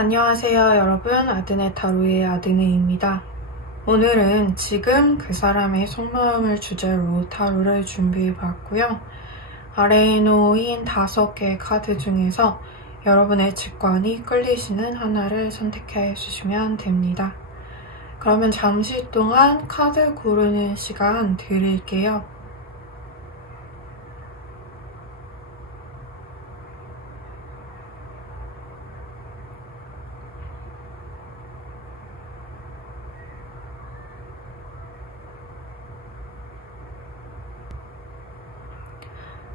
안녕하세요 여러분, 아드네 타로의 아드네입니다. 오늘은 지금 그 사람의 속마음을 주제로 타로를 준비해봤고요. 아래에 놓인 5개의 카드 중에서 여러분의 직관이 끌리시는 하나를 선택해 주시면 됩니다. 그러면 잠시 동안 카드 고르는 시간 드릴게요.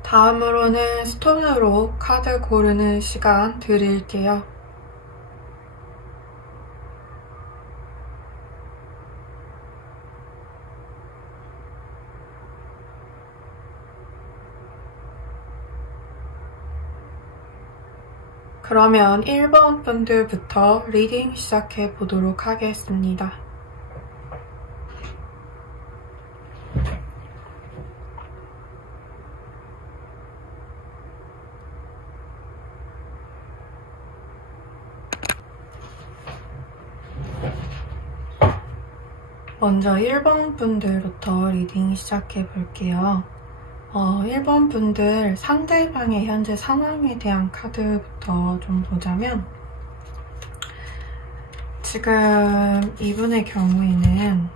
다음으로는 스톤으로 카드 고르는 시간 드릴게요. 그러면 1번 분들부터 리딩 시작해 보도록 하겠습니다. 먼저 1번 분들부터 리딩 시작해 볼게요. 1번 분들 상대방의 현재 상황에 대한 카드부터 좀 보자면, 지금 이분의 경우에는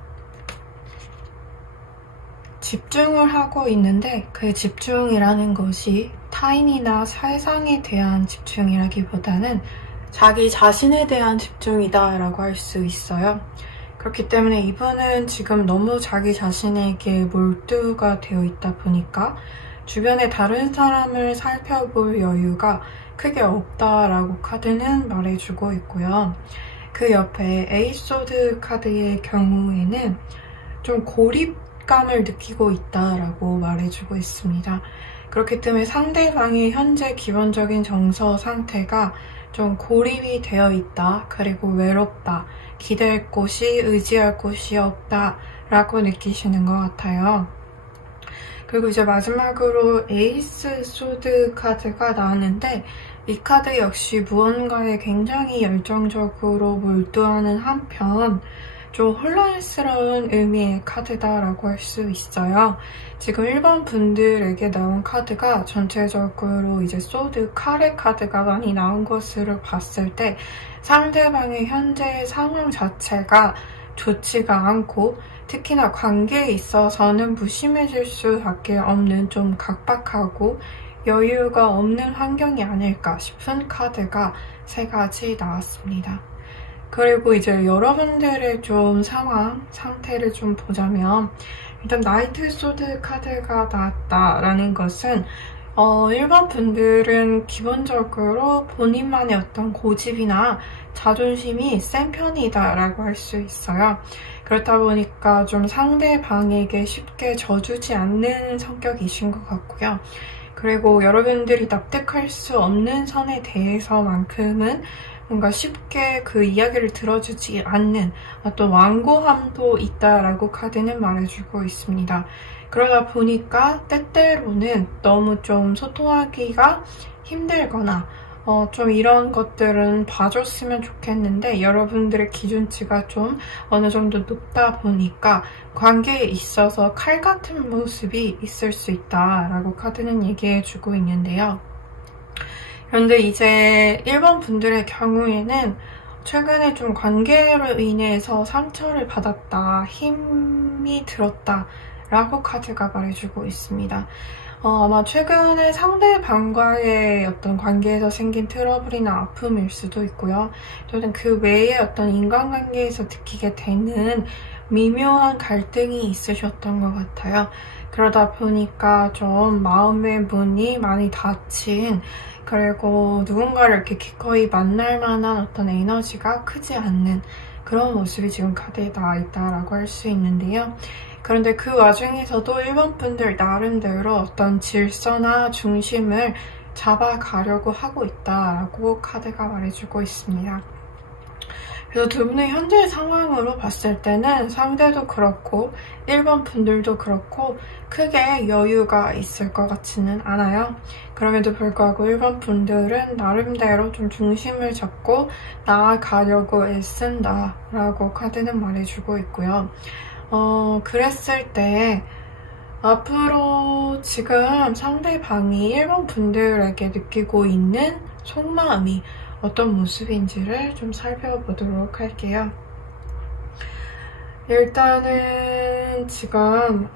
집중을 하고 있는데 그 집중이라는 것이 타인이나 세상에 대한 집중이라기보다는 자기 자신에 대한 집중이다 라고 할 수 있어요. 그렇기 때문에 이분은 지금 너무 자기 자신에게 몰두가 되어 있다 보니까 주변의 다른 사람을 살펴볼 여유가 크게 없다라고 카드는 말해주고 있고요. 그 옆에 에이소드 카드의 경우에는 좀 고립감을 느끼고 있다라고 말해주고 있습니다. 그렇기 때문에 상대방의 현재 기본적인 정서 상태가 좀 고립이 되어 있다, 그리고 외롭다, 기댈 곳이, 의지할 곳이 없다 라고 느끼시는 것 같아요. 그리고 이제 마지막으로 에이스 소드 카드가 나왔는데, 이 카드 역시 무언가에 굉장히 열정적으로 몰두하는 한편 좀 혼란스러운 의미의 카드다라고 할 수 있어요. 지금 1번 분들에게 나온 카드가 전체적으로 이제 소드 칼의 카드가 많이 나온 것으로 봤을 때 상대방의 현재 상황 자체가 좋지가 않고, 특히나 관계에 있어서는 무심해질 수밖에 없는 좀 각박하고 여유가 없는 환경이 아닐까 싶은 카드가 3가지 나왔습니다. 그리고 이제 여러분들의 좀 상황, 상태를 좀 보자면, 일단 나이트 소드 카드가 나왔다라는 것은 1번 분들은 기본적으로 본인만의 어떤 고집이나 자존심이 센 편이다 라고 할 수 있어요. 그렇다 보니까 좀 상대방에게 쉽게 져주지 않는 성격이신 것 같고요. 그리고 여러분들이 납득할 수 없는 선에 대해서만큼은 뭔가 쉽게 그 이야기를 들어주지 않는 어떤 완고함도 있다라고 카드는 말해주고 있습니다. 그러다 보니까 때때로는 너무 좀 소통하기가 힘들거나 좀 이런 것들은 봐줬으면 좋겠는데 여러분들의 기준치가 좀 어느 정도 높다 보니까 관계에 있어서 칼 같은 모습이 있을 수 있다라고 카드는 얘기해주고 있는데요. 그런데 이제 1번 분들의 경우에는 최근에 좀 관계로 인해서 상처를 받았다, 힘이 들었다 라고 카드가 말해주고 있습니다. 아마 최근에 상대방과의 어떤 관계에서 생긴 트러블이나 아픔일 수도 있고요. 또는 그 외에 어떤 인간관계에서 느끼게 되는 미묘한 갈등이 있으셨던 것 같아요. 그러다 보니까 좀 마음의 문이 많이 닫힌, 그리고 누군가를 이렇게 기꺼이 만날 만한 어떤 에너지가 크지 않는 그런 모습이 지금 카드에 나와 있다라고 할 수 있는데요. 그런데 그 와중에서도 1번 분들 나름대로 어떤 질서나 중심을 잡아가려고 하고 있다라고 카드가 말해주고 있습니다. 그래서 두 분의 현재 상황으로 봤을 때는 상대도 그렇고 1번 분들도 그렇고 크게 여유가 있을 것 같지는 않아요. 그럼에도 불구하고 1번 분들은 나름대로 좀 중심을 잡고 나아가려고 애쓴다 라고 카드는 말해주고 있고요. 그랬을 때 앞으로 지금 상대방이 1번 분들에게 느끼고 있는 속마음이 어떤 모습인지를 좀 살펴보도록 할게요. 일단은 지금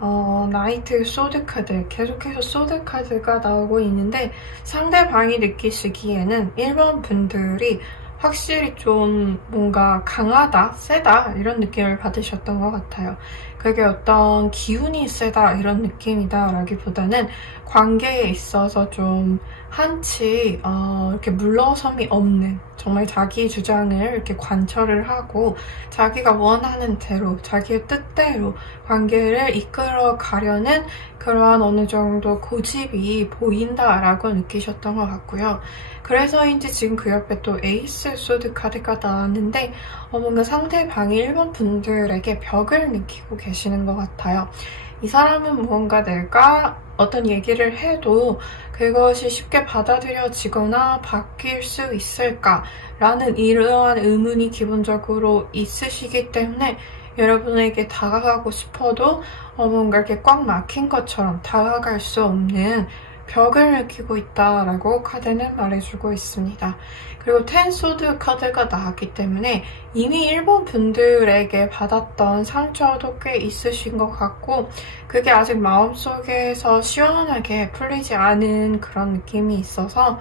나이트 소드 카드, 계속해서 소드 카드가 나오고 있는데 상대방이 느끼시기에는 1번 분들이 확실히 좀 뭔가 강하다, 세다 이런 느낌을 받으셨던 것 같아요. 그게 어떤 기운이 세다 이런 느낌이다 라기보다는 관계에 있어서 좀 한치 이렇게 물러섬이 없는, 정말 자기 주장을 이렇게 관철을 하고 자기가 원하는 대로 자기의 뜻대로 관계를 이끌어 가려는 그러한 어느 정도 고집이 보인다라고 느끼셨던 것 같고요. 그래서인지 지금 그 옆에 또 에이스 소드 카드가 나왔는데 뭔가 상대방이 1번 분들에게 벽을 느끼고 계시는 것 같아요. 이 사람은 뭔가 내가 어떤 얘기를 해도 그것이 쉽게 받아들여지거나 바뀔 수 있을까라는 이러한 의문이 기본적으로 있으시기 때문에 여러분에게 다가가고 싶어도 뭔가 이렇게 꽉 막힌 것처럼 다가갈 수 없는 벽을 느끼고 있다라고 카드는 말해주고 있습니다. 그리고 10 소드 카드가 나왔기 때문에 이미 1번 분들에게 받았던 상처도 꽤 있으신 것 같고 그게 아직 마음속에서 시원하게 풀리지 않은 그런 느낌이 있어서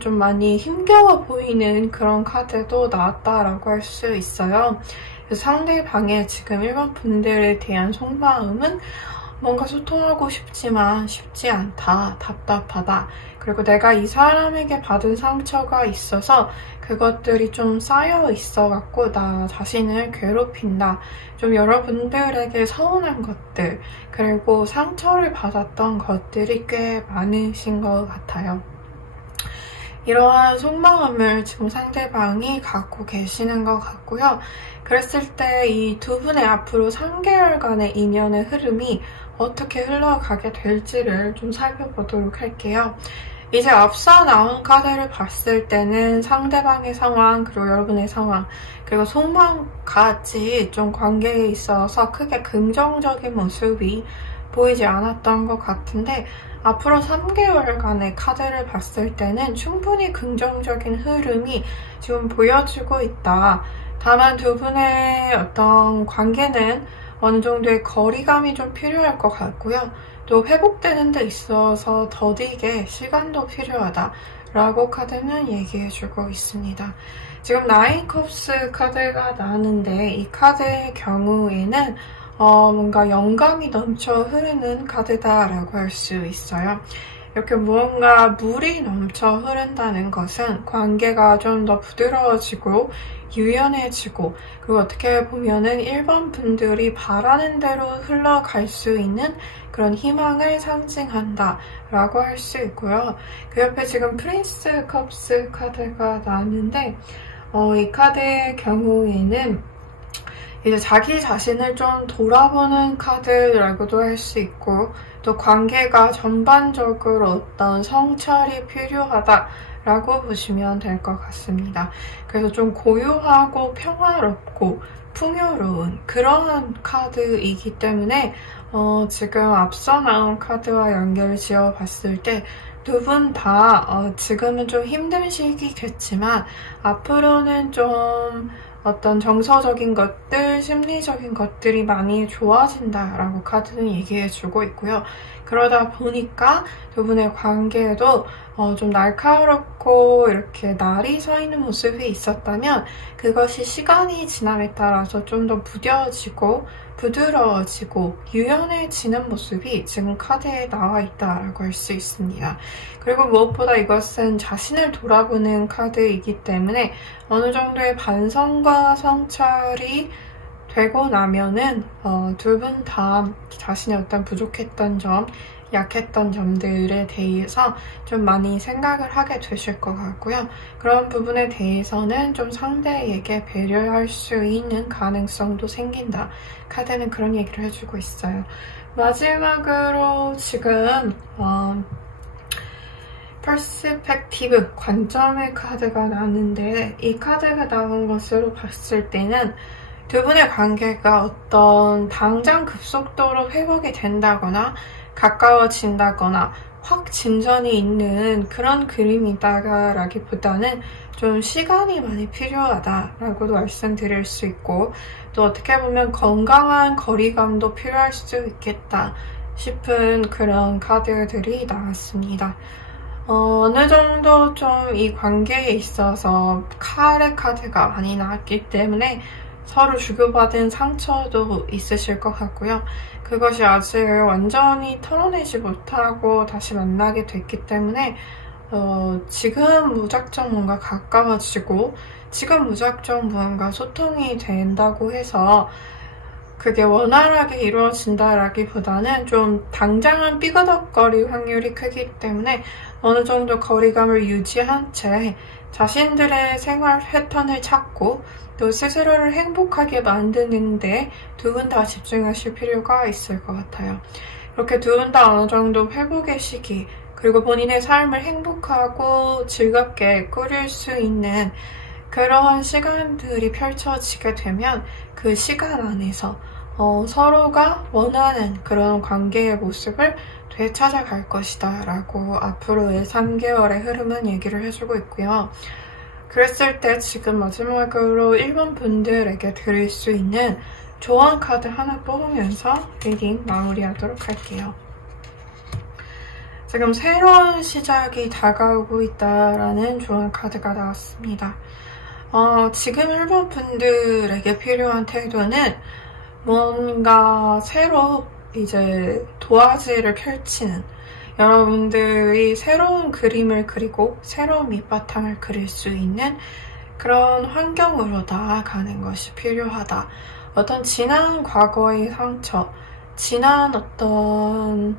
좀 많이 힘겨워 보이는 그런 카드도 나왔다라고 할 수 있어요. 상대방의 지금 1번 분들에 대한 속마음은 뭔가 소통하고 싶지만 쉽지 않다, 답답하다. 그리고 내가 이 사람에게 받은 상처가 있어서 그것들이 좀 쌓여 있어갖고 나 자신을 괴롭힌다. 좀 여러분들에게 서운한 것들, 그리고 상처를 받았던 것들이 꽤 많으신 것 같아요. 이러한 속마음을 지금 상대방이 갖고 계시는 것 같고요. 그랬을 때 이 두 분의 앞으로 3개월간의 인연의 흐름이 어떻게 흘러가게 될지를 좀 살펴보도록 할게요. 이제 앞서 나온 카드를 봤을 때는 상대방의 상황, 그리고 여러분의 상황, 그리고 속마음까지 좀 관계에 있어서 크게 긍정적인 모습이 보이지 않았던 것 같은데 앞으로 3개월간의 카드를 봤을 때는 충분히 긍정적인 흐름이 지금 보여지고 있다. 다만 두 분의 어떤 관계는 어느 정도의 거리감이 좀 필요할 것 같고요. 또 회복되는 데 있어서 더디게 시간도 필요하다 라고 카드는 얘기해주고 있습니다. 지금 나인 컵스 카드가 나왔는데 이 카드의 경우에는 뭔가 영감이 넘쳐 흐르는 카드다라고 할 수 있어요. 이렇게 무언가 물이 넘쳐 흐른다는 것은 관계가 좀 더 부드러워지고 유연해지고 그리고 어떻게 보면은 1번 분들이 바라는 대로 흘러갈 수 있는 그런 희망을 상징한다 라고 할 수 있고요. 그 옆에 지금 프린스 컵스 카드가 나왔는데 이 카드의 경우에는 이제 자기 자신을 좀 돌아보는 카드라고도 할 수 있고 또 관계가 전반적으로 어떤 성찰이 필요하다라고 보시면 될 것 같습니다. 그래서 좀 고요하고 평화롭고 풍요로운 그러한 카드이기 때문에 지금 앞서 나온 카드와 연결 지어 봤을 때 두 분 다 지금은 좀 힘든 시기겠지만 앞으로는 좀 어떤 정서적인 것들, 심리적인 것들이 많이 좋아진다라고 카드는 얘기해주고 있고요. 그러다 보니까 두 분의 관계에도 좀 날카롭고 이렇게 날이 서 있는 모습이 있었다면 그것이 시간이 지남에 따라서 좀 더 무뎌지고 부드러워지고 유연해지는 모습이 지금 카드에 나와 있다라고 할 수 있습니다. 그리고 무엇보다 이것은 자신을 돌아보는 카드이기 때문에 어느 정도의 반성과 성찰이 되고 나면은 두 분 다 자신의 어떤 부족했던 점, 약했던 점들에 대해서 좀 많이 생각을 하게 되실 것 같고요. 그런 부분에 대해서는 좀 상대에게 배려할 수 있는 가능성도 생긴다. 카드는 그런 얘기를 해주고 있어요. 마지막으로 지금 퍼스펙티브, 관점의 카드가 나왔는데 이 카드가 나온 것으로 봤을 때는 두 분의 관계가 어떤 당장 급속도로 회복이 된다거나 가까워진다거나 확 진전이 있는 그런 그림이다라기보다는 좀 시간이 많이 필요하다라고도 말씀드릴 수 있고, 또 어떻게 보면 건강한 거리감도 필요할 수 있겠다 싶은 그런 카드들이 나왔습니다. 어느 정도 좀 이 관계에 있어서 칼의 카드가 많이 나왔기 때문에 서로 주고받은 상처도 있으실 것 같고요. 그것이 아직 완전히 털어내지 못하고 다시 만나게 됐기 때문에 지금 무작정 뭔가 가까워지고 지금 무작정 뭔가 소통이 된다고 해서 그게 원활하게 이루어진다라기보다는 좀 당장은 삐그덕거릴 확률이 크기 때문에 어느 정도 거리감을 유지한 채 자신들의 생활 패턴을 찾고 또 스스로를 행복하게 만드는데 두 분 다 집중하실 필요가 있을 것 같아요. 이렇게 두 분 다 어느 정도 회복의 시기, 그리고 본인의 삶을 행복하고 즐겁게 꾸릴 수 있는 그러한 시간들이 펼쳐지게 되면 그 시간 안에서 서로가 원하는 그런 관계의 모습을 되찾아갈 것이다 라고 앞으로의 3개월의 흐름은 얘기를 해주고 있고요. 그랬을 때 지금 마지막으로 1번 분들에게 드릴 수 있는 조언 카드 하나 뽑으면서 리딩 마무리하도록 할게요. 지금 새로운 시작이 다가오고 있다라는 조언 카드가 나왔습니다. 지금 1번 분들에게 필요한 태도는 뭔가 새로 이제 도화지를 펼치는, 여러분들이 새로운 그림을 그리고 새로운 밑바탕을 그릴 수 있는 그런 환경으로 나아가는 것이 필요하다. 어떤 지난 과거의 상처, 지난 어떤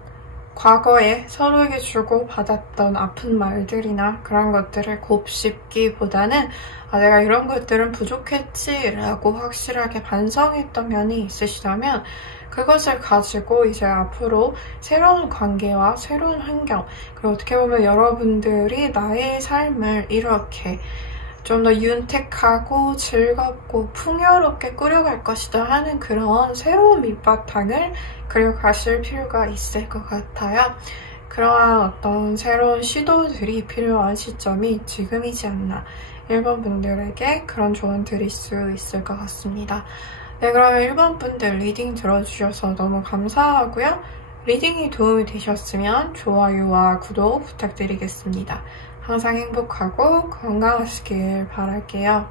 과거에 서로에게 주고받았던 아픈 말들이나 그런 것들을 곱씹기보다는 내가 이런 것들은 부족했지라고 확실하게 반성했던 면이 있으시다면 그것을 가지고 이제 앞으로 새로운 관계와 새로운 환경, 그리고 어떻게 보면 여러분들이 나의 삶을 이렇게 좀 더 윤택하고 즐겁고 풍요롭게 꾸려갈 것이다 하는 그런 새로운 밑바탕을 그려가실 필요가 있을 것 같아요. 그러한 어떤 새로운 시도들이 필요한 시점이 지금이지 않나, 1번 분들에게 그런 조언 드릴 수 있을 것 같습니다. 네, 그러면 1번 분들 리딩 들어주셔서 너무 감사하고요. 리딩이 도움이 되셨으면 좋아요와 구독 부탁드리겠습니다. 항상 행복하고 건강하시길 바랄게요.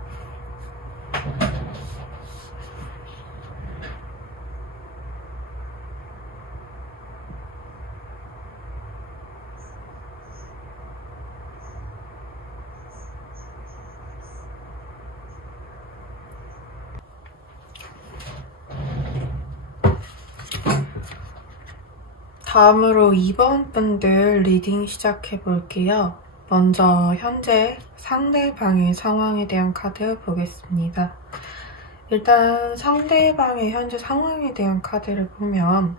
다음으로 2번 분들 리딩 시작해 볼게요. 먼저 현재 상대방의 상황에 대한 카드 보겠습니다. 일단 상대방의 현재 상황에 대한 카드를 보면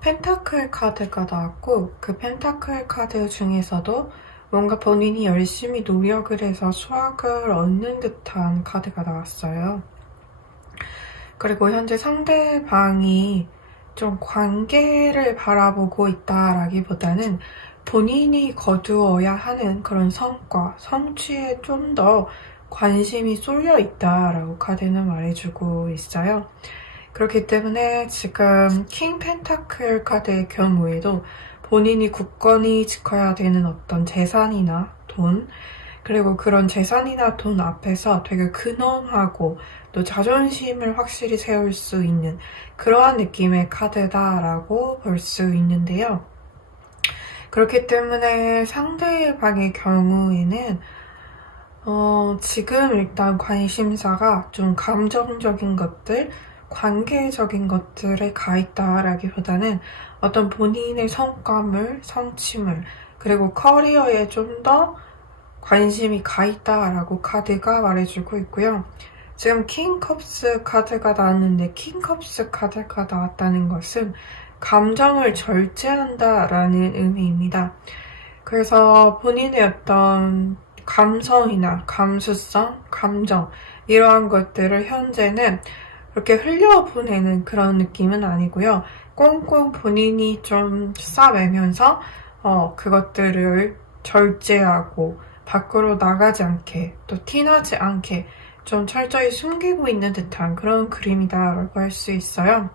펜타클 카드가 나왔고, 그 펜타클 카드 중에서도 뭔가 본인이 열심히 노력을 해서 수확을 얻는 듯한 카드가 나왔어요. 그리고 현재 상대방이 좀 관계를 바라보고 있다라기보다는 본인이 거두어야 하는 그런 성과, 성취에 좀 더 관심이 쏠려 있다라고 카드는 말해주고 있어요. 그렇기 때문에 지금 킹 펜타클 카드의 경우에도 본인이 굳건히 지켜야 되는 어떤 재산이나 돈, 그리고 그런 재산이나 돈 앞에서 되게 근엄하고 또 자존심을 확실히 세울 수 있는 그러한 느낌의 카드다라고 볼 수 있는데요. 그렇기 때문에 상대방의 경우에는 지금 일단 관심사가 좀 감정적인 것들, 관계적인 것들에 가 있다라기보다는 어떤 본인의 성과물, 성취물, 그리고 커리어에 좀 더 관심이 가 있다라고 카드가 말해주고 있고요. 지금 킹컵스 카드가 나왔는데 킹컵스 카드가 나왔다는 것은 감정을 절제한다라는 의미입니다. 그래서 본인의 어떤 감성이나 감수성, 감정 이러한 것들을 현재는 이렇게 흘려보내는 그런 느낌은 아니고요. 꽁꽁 본인이 좀 싸매면서 그것들을 절제하고 밖으로 나가지 않게 또 티나지 않게 좀 철저히 숨기고 있는 듯한 그런 그림이다라고 할 수 있어요.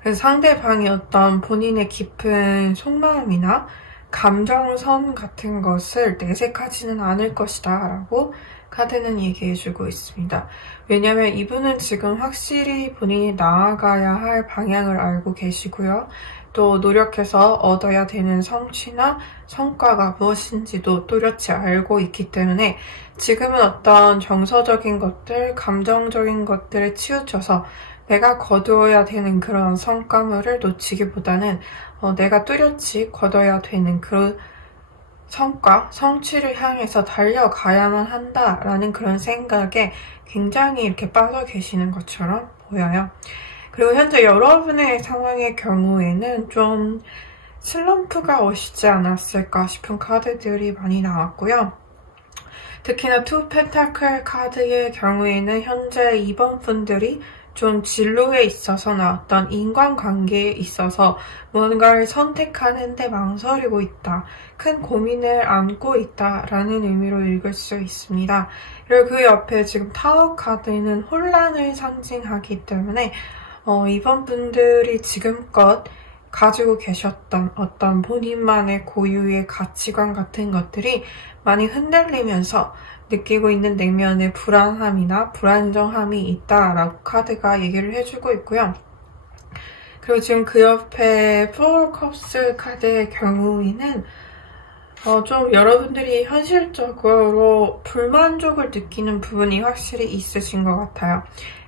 그래서 상대방이 어떤 본인의 깊은 속마음이나 감정선 같은 것을 내색하지는 않을 것이다 라고 카드는 얘기해주고 있습니다. 왜냐면 이분은 지금 확실히 본인이 나아가야 할 방향을 알고 계시고요. 또 노력해서 얻어야 되는 성취나 성과가 무엇인지도 또렷이 알고 있기 때문에 지금은 어떤 정서적인 것들, 감정적인 것들에 치우쳐서 내가 거두어야 되는 그런 성과물을 놓치기보다는 내가 뚜렷이 거둬야 되는 그 성과, 성취를 향해서 달려가야만 한다라는 그런 생각에 굉장히 이렇게 빠져 계시는 것처럼 보여요. 그리고 현재 여러분의 상황의 경우에는 좀 슬럼프가 오시지 않았을까 싶은 카드들이 많이 나왔고요. 특히나 투 펜타클 카드의 경우에는 현재 이번 분들이 좀 진로에 있어서나 어떤 인간관계에 있어서 뭔가를 선택하는데 망설이고 있다. 큰 고민을 안고 있다라는 의미로 읽을 수 있습니다. 그리고 그 옆에 지금 타워 카드는 혼란을 상징하기 때문에 이번 분들이 지금껏 가지고 계셨던 어떤 본인만의 고유의 가치관 같은 것들이 많이 흔들리면서 느끼고 있는 내면의 불안함이나 불안정함이 있다라고 카드가 얘기를 해주고 있고요. 그리고 지금 그 옆에 포어 컵스 카드의 경우에는 좀 여러분들이 현실적으로 불만족을 느끼는 부분이 확실히 있으신 것 같아요.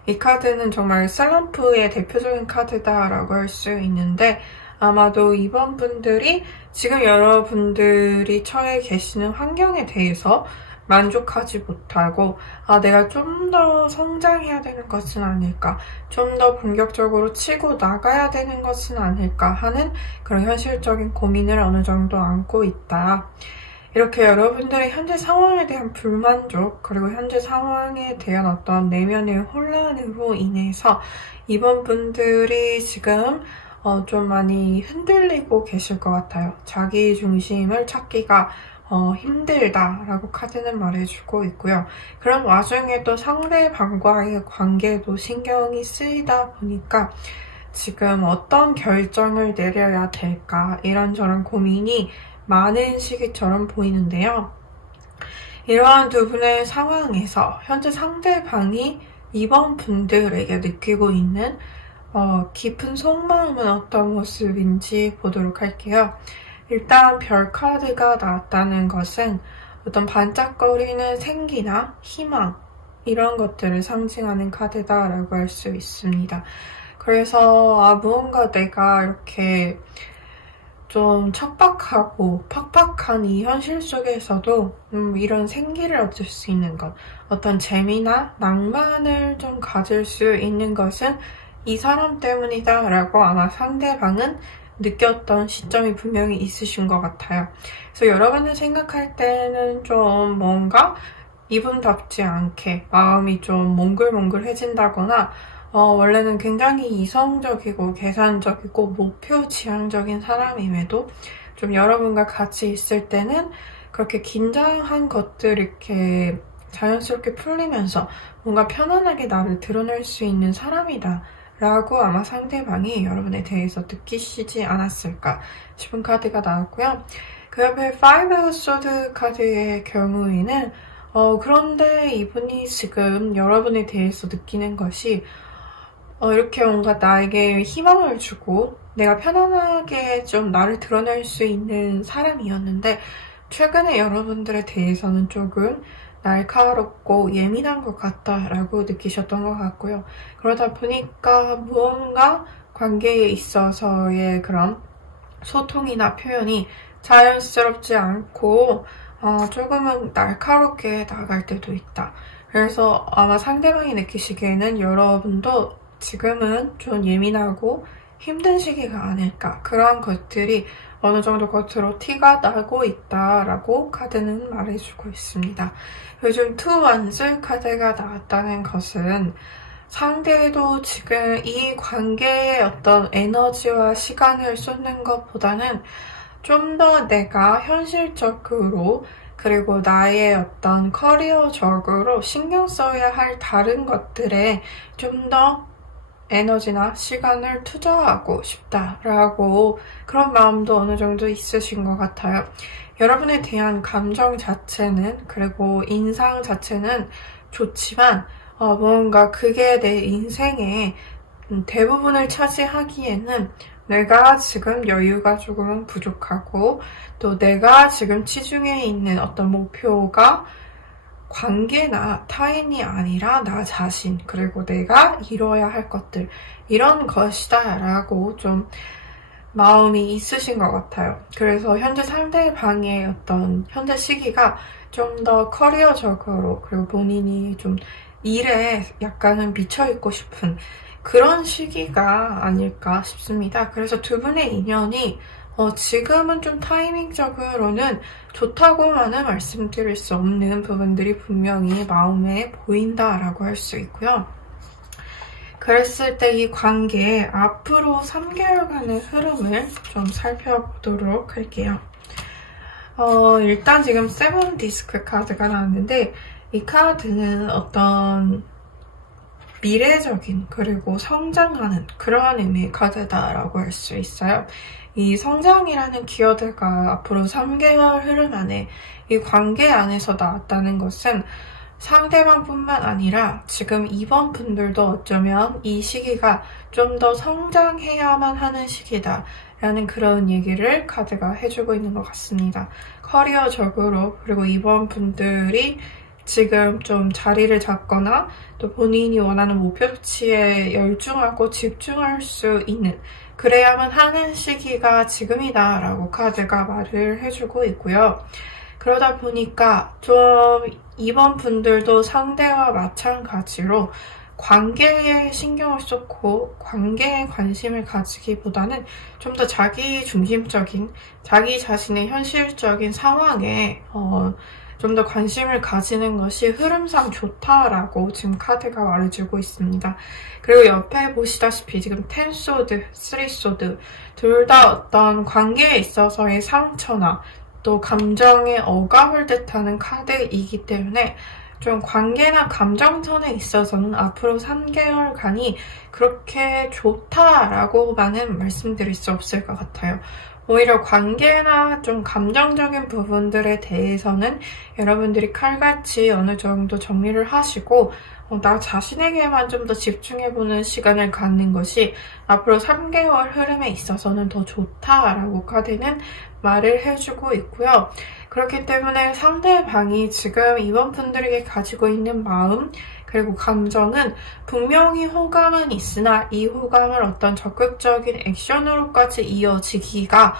이 카드는 정말 슬럼프의 대표적인 카드다라고 할 수 있는데 아마도 이번 분들이 지금 여러분들이 처해 계시는 환경에 대해서 만족하지 못하고 내가 좀 더 성장해야 되는 것은 아닐까, 좀 더 본격적으로 치고 나가야 되는 것은 아닐까 하는 그런 현실적인 고민을 어느 정도 안고 있다. 이렇게 여러분들의 현재 상황에 대한 불만족, 그리고 현재 상황에 대한 어떤 내면의 혼란으로 인해서 이번 분들이 지금 좀 많이 흔들리고 계실 것 같아요. 자기 중심을 찾기가 힘들다라고 카드는 말해주고 있고요. 그런 와중에 또 상대방과의 관계도 신경이 쓰이다 보니까 지금 어떤 결정을 내려야 될까 이런저런 고민이 많은 시기처럼 보이는데요. 이러한 두 분의 상황에서 현재 상대방이 이번 분들에게 느끼고 있는 깊은 속마음은 어떤 모습인지 보도록 할게요. 일단 별 카드가 나왔다는 것은 어떤 반짝거리는 생기나 희망 이런 것들을 상징하는 카드다라고 할 수 있습니다. 그래서 무언가 내가 이렇게 좀 척박하고 팍팍한 이 현실 속에서도 이런 생기를 얻을 수 있는 것, 어떤 재미나 낭만을 좀 가질 수 있는 것은 이 사람 때문이다 라고 아마 상대방은 느꼈던 시점이 분명히 있으신 것 같아요. 그래서 여러분을 생각할 때는 좀 뭔가 이분답지 않게 마음이 좀 몽글몽글해진다거나 원래는 굉장히 이성적이고 계산적이고 목표 지향적인 사람임에도 좀 여러분과 같이 있을 때는 그렇게 긴장한 것들 이렇게 자연스럽게 풀리면서 뭔가 편안하게 나를 드러낼 수 있는 사람이다 라고 아마 상대방이 여러분에 대해서 느끼시지 않았을까 싶은 카드가 나왔고요. 그 옆에 Five of Swords 카드의 경우에는 그런데 이분이 지금 여러분에 대해서 느끼는 것이 이렇게 뭔가 나에게 희망을 주고 내가 편안하게 좀 나를 드러낼 수 있는 사람이었는데 최근에 여러분들에 대해서는 조금 날카롭고 예민한 것 같다라고 느끼셨던 것 같고요. 그러다 보니까 무언가 관계에 있어서의 그런 소통이나 표현이 자연스럽지 않고 조금은 날카롭게 나갈 때도 있다. 그래서 아마 상대방이 느끼시기에는 여러분도 지금은 좀 예민하고 힘든 시기가 아닐까. 그런 것들이 어느 정도 겉으로 티가 나고 있다라고 카드는 말해주고 있습니다. 요즘 투 원스 카드가 나왔다는 것은 상대도 지금 이 관계에 어떤 에너지와 시간을 쏟는 것보다는 좀 더 내가 현실적으로 그리고 나의 어떤 커리어적으로 신경 써야 할 다른 것들에 좀 더 에너지나 시간을 투자하고 싶다라고 그런 마음도 어느 정도 있으신 것 같아요. 여러분에 대한 감정 자체는 그리고 인상 자체는 좋지만 뭔가 그게 내 인생의 대부분을 차지하기에는 내가 지금 여유가 조금은 부족하고 또 내가 지금 치중해 있는 어떤 목표가 관계나 타인이 아니라 나 자신 그리고 내가 이뤄야 할 것들 이런 것이다 라고 좀 마음이 있으신 것 같아요. 그래서 현재 상대방의 어떤 현재 시기가 좀 더 커리어적으로 그리고 본인이 좀 일에 약간은 미쳐있고 싶은 그런 시기가 아닐까 싶습니다. 그래서 두 분의 인연이 지금은 좀 타이밍적으로는 좋다고만은 말씀드릴 수 없는 부분들이 분명히 마음에 보인다라고 할 수 있고요. 그랬을 때 이 관계의 앞으로 3개월간의 흐름을 좀 살펴보도록 할게요. 일단 지금 세븐 디스크 카드가 나왔는데 이 카드는 어떤 미래적인 그리고 성장하는 그러한 의미의 카드다라고 할 수 있어요. 이 성장이라는 키워드가 앞으로 3개월 흐름 안에 이 관계 안에서 나왔다는 것은 상대방뿐만 아니라 지금 이번 분들도 어쩌면 이 시기가 좀 더 성장해야만 하는 시기다 라는 그런 얘기를 카드가 해주고 있는 것 같습니다. 커리어적으로 그리고 이번 분들이 지금 좀 자리를 잡거나 또 본인이 원하는 목표치에 열중하고 집중할 수 있는 그래야만 하는 시기가 지금이다 라고 카드가 말을 해주고 있고요. 그러다 보니까 좀 이번 분들도 상대와 마찬가지로 관계에 신경을 쏟고 관계에 관심을 가지기보다는 좀 더 자기 중심적인 자기 자신의 현실적인 상황에 좀 더 관심을 가지는 것이 흐름상 좋다라고 지금 카드가 말해주고 있습니다. 그리고 옆에 보시다시피 지금 10소드, 3소드 둘 다 어떤 관계에 있어서의 상처나 또 감정의 억압을 뜻하는 카드이기 때문에 좀 관계나 감정선에 있어서는 앞으로 3개월간이 그렇게 좋다라고만은 말씀드릴 수 없을 것 같아요. 오히려 관계나 좀 감정적인 부분들에 대해서는 여러분들이 칼같이 어느 정도 정리를 하시고 나 자신에게만 좀 더 집중해보는 시간을 갖는 것이 앞으로 3개월 흐름에 있어서는 더 좋다라고 카드는 말을 해주고 있고요. 그렇기 때문에 상대방이 지금 이번 분들에게 가지고 있는 마음 그리고 감정은 분명히 호감은 있으나 이 호감을 어떤 적극적인 액션으로까지 이어지기가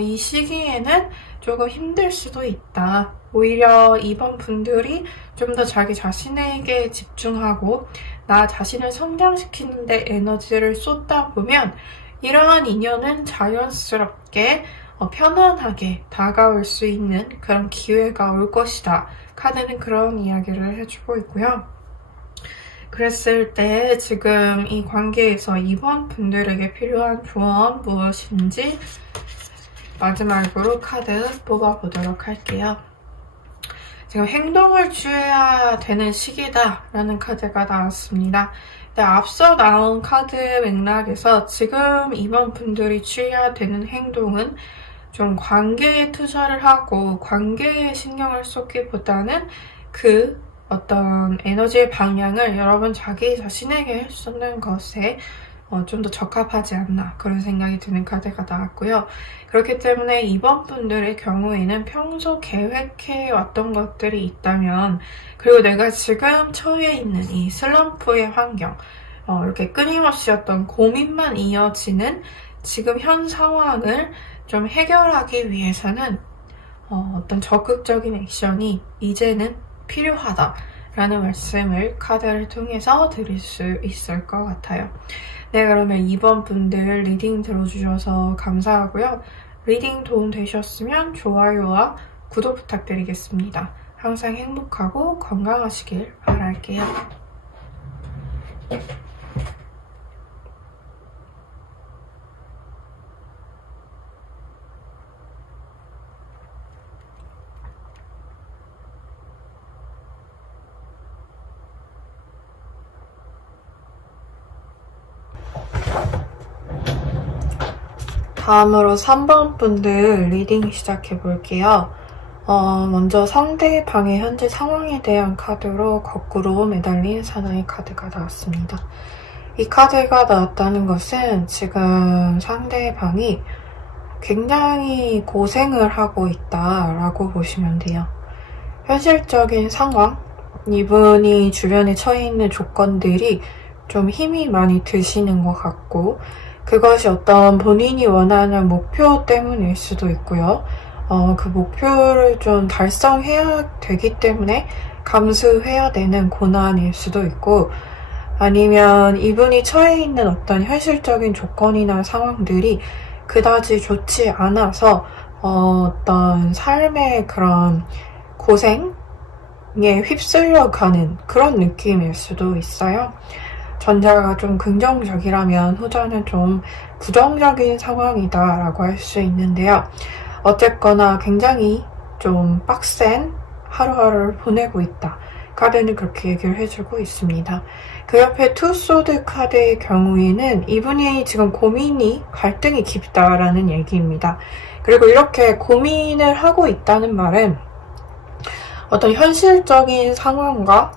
이 시기에는 조금 힘들 수도 있다. 오히려 이번 분들이 좀 더 자기 자신에게 집중하고 나 자신을 성장시키는데 에너지를 쏟다 보면 이러한 인연은 자연스럽게 편안하게 다가올 수 있는 그런 기회가 올 것이다. 카드는 그런 이야기를 해주고 있고요. 그랬을 때 지금 이 관계에서 이번 분들에게 필요한 조언 무엇인지 마지막으로 카드 뽑아보도록 할게요. 지금 행동을 취해야 되는 시기다라는 카드가 나왔습니다. 근데 앞서 나온 카드 맥락에서 지금 이번 분들이 취해야 되는 행동은 좀 관계에 투자를 하고 관계에 신경을 쏟기보다는 그 어떤 에너지의 방향을 여러분 자기 자신에게 쏟는 것에 좀 더 적합하지 않나 그런 생각이 드는 카드가 나왔고요. 그렇기 때문에 이번 분들의 경우에는 평소 계획해 왔던 것들이 있다면, 그리고 내가 지금 처해 있는 이 슬럼프의 환경, 이렇게 끊임없이 어떤 고민만 이어지는 지금 현 상황을 좀 해결하기 위해서는 어떤 적극적인 액션이 이제는 필요하다라는 말씀을 카드를 통해서 드릴 수 있을 것 같아요. 네, 그러면 이번 분들 리딩 들어주셔서 감사하고요. 리딩 도움 되셨으면 좋아요와 구독 부탁드리겠습니다. 항상 행복하고 건강하시길 바랄게요. 다음으로 3번 분들 리딩 시작해 볼게요. 먼저 상대방의 현재 상황에 대한 카드로 거꾸로 매달린 사나이 카드가 나왔습니다. 이 카드가 나왔다는 것은 지금 상대방이 굉장히 고생을 하고 있다라고 보시면 돼요. 현실적인 상황, 이분이 주변에 처해 있는 조건들이 좀 힘이 많이 드시는 것 같고, 그것이 어떤 본인이 원하는 목표 때문일 수도 있고요. 그 목표를 좀 달성해야 되기 때문에 감수해야 되는 고난일 수도 있고, 아니면 이분이 처해 있는 어떤 현실적인 조건이나 상황들이 그다지 좋지 않아서 어떤 삶의 그런 고생에 휩쓸려가는 그런 느낌일 수도 있어요. 전자가 좀 긍정적이라면 후자는 좀 부정적인 상황이다 라고 할 수 있는데요. 어쨌거나 굉장히 좀 빡센 하루하루를 보내고 있다. 카드는 그렇게 얘기를 해주고 있습니다. 그 옆에 투소드 카드의 경우에는 이분이 지금 갈등이 깊다라는 얘기입니다. 그리고 이렇게 고민을 하고 있다는 말은 어떤 현실적인 상황과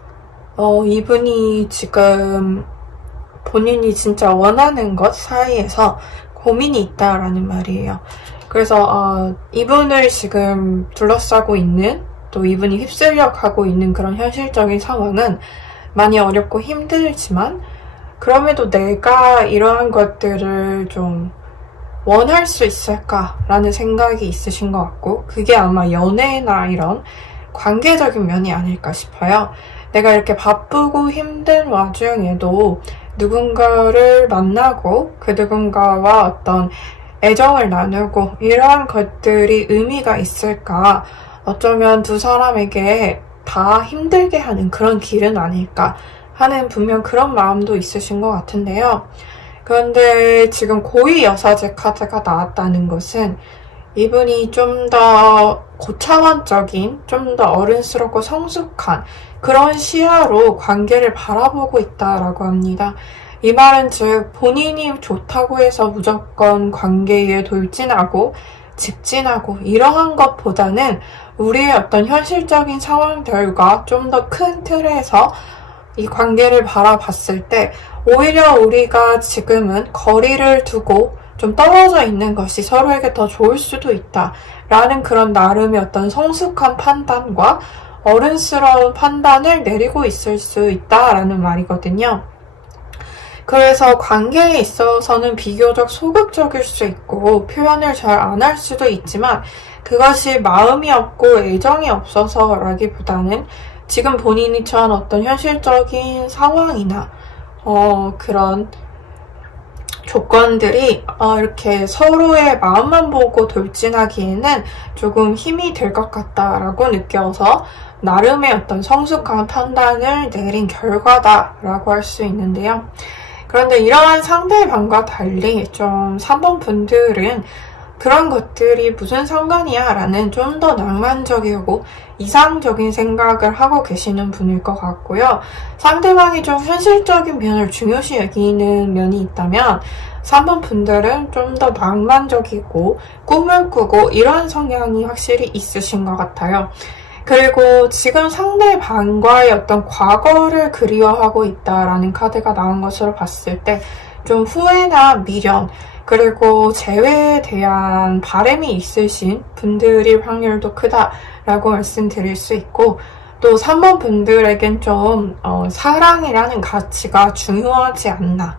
이분이 지금 본인이 진짜 원하는 것 사이에서 고민이 있다라는 말이에요. 그래서 이분을 지금 둘러싸고 있는, 또 이분이 휩쓸려 가고 있는 그런 현실적인 상황은 많이 어렵고 힘들지만, 그럼에도 내가 이러한 것들을 좀 원할 수 있을까라는 생각이 있으신 것 같고, 그게 아마 연애나 이런 관계적인 면이 아닐까 싶어요. 내가 이렇게 바쁘고 힘든 와중에도 누군가를 만나고 그 누군가와 어떤 애정을 나누고 이러한 것들이 의미가 있을까? 어쩌면 두 사람에게 다 힘들게 하는 그런 길은 아닐까 하는 분명 그런 마음도 있으신 것 같은데요. 그런데 지금 고위 여사제 카드가 나왔다는 것은 이분이 좀 더 고차원적인, 좀 더 어른스럽고 성숙한 그런 시야로 관계를 바라보고 있다라고 합니다. 이 말은 즉 본인이 좋다고 해서 무조건 관계에 돌진하고 직진하고 이러한 것보다는 우리의 어떤 현실적인 상황들과 좀 더 큰 틀에서 이 관계를 바라봤을 때 오히려 우리가 지금은 거리를 두고 좀 떨어져 있는 것이 서로에게 더 좋을 수도 있다라는 그런 나름의 어떤 성숙한 판단과 어른스러운 판단을 내리고 있을 수 있다라는 말이거든요. 그래서 관계에 있어서는 비교적 소극적일 수 있고 표현을 잘 안 할 수도 있지만 그것이 마음이 없고 애정이 없어서라기보다는 지금 본인이 처한 어떤 현실적인 상황이나 그런 조건들이 이렇게 서로의 마음만 보고 돌진하기에는 조금 힘이 들 것 같다라고 느껴서 나름의 어떤 성숙한 판단을 내린 결과다라고 할 수 있는데요. 그런데 이러한 상대방과 달리 좀 3번 분들은 그런 것들이 무슨 상관이야 라는 좀 더 낭만적이고 이상적인 생각을 하고 계시는 분일 것 같고요. 상대방이 좀 현실적인 면을 중요시 여기는 면이 있다면 3번 분들은 좀 더 낭만적이고 꿈을 꾸고 이런 성향이 확실히 있으신 것 같아요. 그리고 지금 상대방과의 어떤 과거를 그리워하고 있다라는 카드가 나온 것으로 봤을 때 좀 후회나 미련, 그리고 재회에 대한 바람이 있으신 분들일 확률도 크다라고 말씀드릴 수 있고, 또 3번 분들에겐 좀 사랑이라는 가치가 중요하지 않나.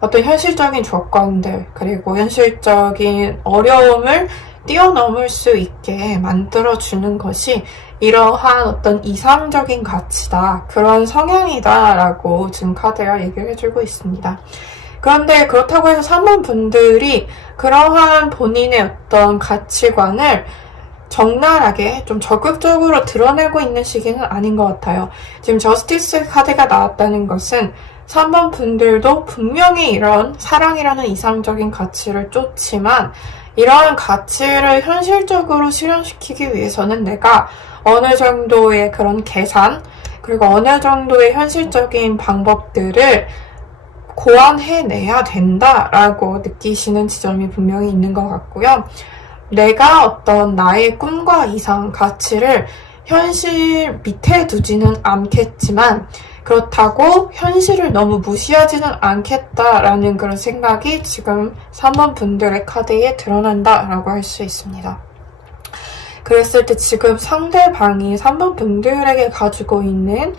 어떤 현실적인 조건들, 그리고 현실적인 어려움을 뛰어넘을 수 있게 만들어주는 것이 이러한 어떤 이상적인 가치다, 그런 성향이다 라고 지금 카드가 얘기를 해주고 있습니다. 그런데 그렇다고 해서 3번 분들이 그러한 본인의 어떤 가치관을 적나라하게 좀 적극적으로 드러내고 있는 시기는 아닌 것 같아요. 지금 저스티스 카드가 나왔다는 것은 3번 분들도 분명히 이런 사랑이라는 이상적인 가치를 쫓지만, 이러한 가치를 현실적으로 실현시키기 위해서는 내가 어느 정도의 그런 계산, 그리고 어느 정도의 현실적인 방법들을 고안해내야 된다라고 느끼시는 지점이 분명히 있는 것 같고요. 내가 어떤 나의 꿈과 이상 가치를 현실 밑에 두지는 않겠지만, 그렇다고 현실을 너무 무시하지는 않겠다라는 그런 생각이 지금 3번 분들의 카드에 드러난다라고 할 수 있습니다. 그랬을 때 지금 상대방이 3번 분들에게 가지고 있는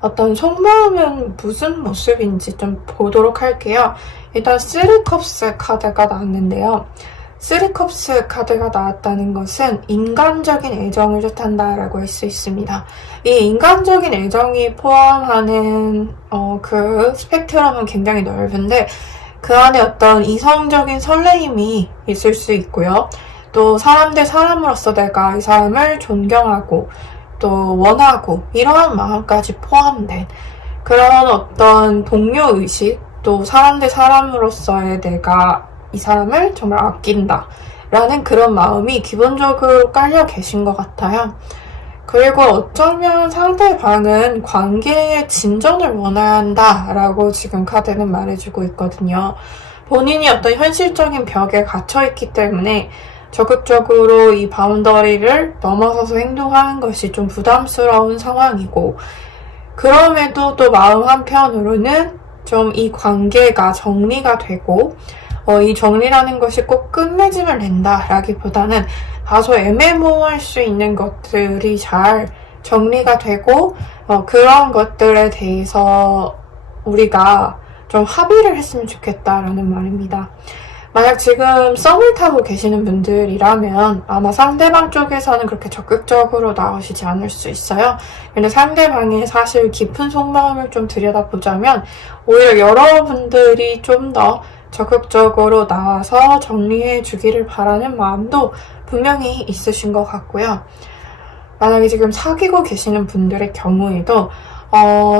어떤 속마음은 무슨 모습인지 좀 보도록 할게요. 일단 3컵스 카드가 나왔는데요. 3컵스 카드가 나왔다는 것은 인간적인 애정을 뜻한다라고 할 수 있습니다. 이 인간적인 애정이 포함하는 그 스펙트럼은 굉장히 넓은데, 그 안에 어떤 이성적인 설레임이 있을 수 있고요. 또 사람 대 사람으로서 내가 이 사람을 존경하고 또 원하고 이러한 마음까지 포함된 그런 어떤 동료의식, 또 사람 대 사람으로서의 내가 이 사람을 정말 아낀다 라는 그런 마음이 기본적으로 깔려 계신 것 같아요. 그리고 어쩌면 상대방은 관계의 진전을 원해야 한다 라고 지금 카드는 말해주고 있거든요. 본인이 어떤 현실적인 벽에 갇혀있기 때문에 적극적으로 이 바운더리를 넘어서서 행동하는 것이 좀 부담스러운 상황이고, 그럼에도 또 마음 한편으로는 좀 이 관계가 정리가 되고, 이 정리라는 것이 꼭 끝맺음을 낸다라기보다는 다소 애매모호할 수 있는 것들이 잘 정리가 되고, 그런 것들에 대해서 우리가 좀 합의를 했으면 좋겠다라는 말입니다. 만약 지금 썸을 타고 계시는 분들이라면 아마 상대방 쪽에서는 그렇게 적극적으로 나오시지 않을 수 있어요. 근데 상대방의 사실 깊은 속마음을 좀 들여다보자면 오히려 여러분들이 좀 더 적극적으로 나와서 정리해 주기를 바라는 마음도 분명히 있으신 것 같고요. 만약에 지금 사귀고 계시는 분들의 경우에도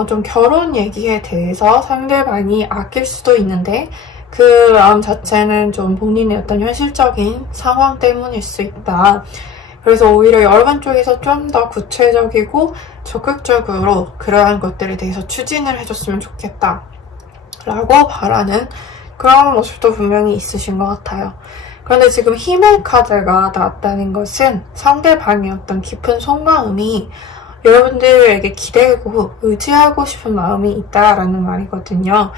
좀 결혼 얘기에 대해서 상대방이 아낄 수도 있는데, 그 마음 자체는 좀 본인의 어떤 현실적인 상황 때문일 수 있다. 그래서 오히려 여러분 쪽에서 좀 더 구체적이고 적극적으로 그러한 것들에 대해서 추진을 해줬으면 좋겠다 라고 바라는 그런 모습도 분명히 있으신 것 같아요. 그런데 지금 힘의 카드가 나왔다는 것은 상대방의 어떤 깊은 속마음이 여러분들에게 기대고 의지하고 싶은 마음이 있다라는 말이거든요.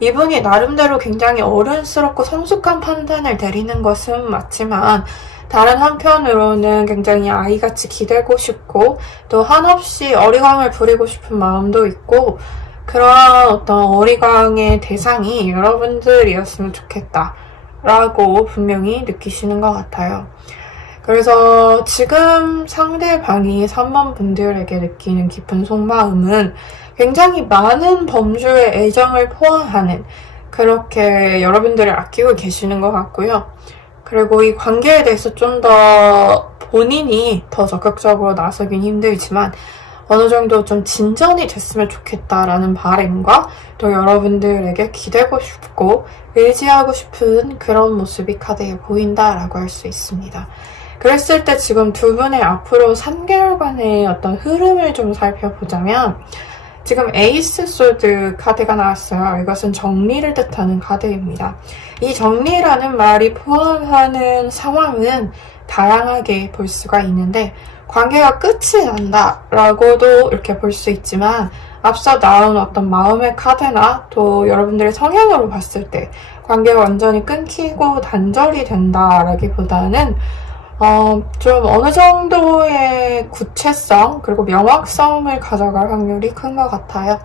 이분이 나름대로 굉장히 어른스럽고 성숙한 판단을 내리는 것은 맞지만, 다른 한편으로는 굉장히 아이같이 기대고 싶고 또 한없이 어리광을 부리고 싶은 마음도 있고, 그러한 어떤 어리광의 대상이 여러분들이었으면 좋겠다 라고 분명히 느끼시는 것 같아요. 그래서 지금 상대방이 3번 분들에게 느끼는 깊은 속마음은 굉장히 많은 범주의 애정을 포함하는, 그렇게 여러분들을 아끼고 계시는 것 같고요. 그리고 이 관계에 대해서 좀 더 본인이 더 적극적으로 나서긴 힘들지만 어느 정도 좀 진전이 됐으면 좋겠다라는 바람과 또 여러분들에게 기대고 싶고 의지하고 싶은 그런 모습이 카드에 보인다라고 할 수 있습니다. 그랬을 때 지금 두 분의 앞으로 3개월간의 어떤 흐름을 좀 살펴보자면, 지금 에이스 소드 카드가 나왔어요. 이것은 정리를 뜻하는 카드입니다. 이 정리라는 말이 포함하는 상황은 다양하게 볼 수가 있는데, 관계가 끝이 난다라고도 이렇게 볼 수 있지만 앞서 나온 어떤 마음의 카드나 또 여러분들의 성향으로 봤을 때 관계가 완전히 끊기고 단절이 된다라기보다는 좀 어느 정도의 구체성 그리고 명확성을 가져갈 확률이 큰 것 같아요.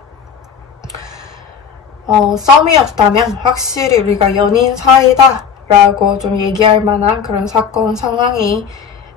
썸이었다면 확실히 우리가 연인 사이다 라고 좀 얘기할 만한 그런 사건 상황이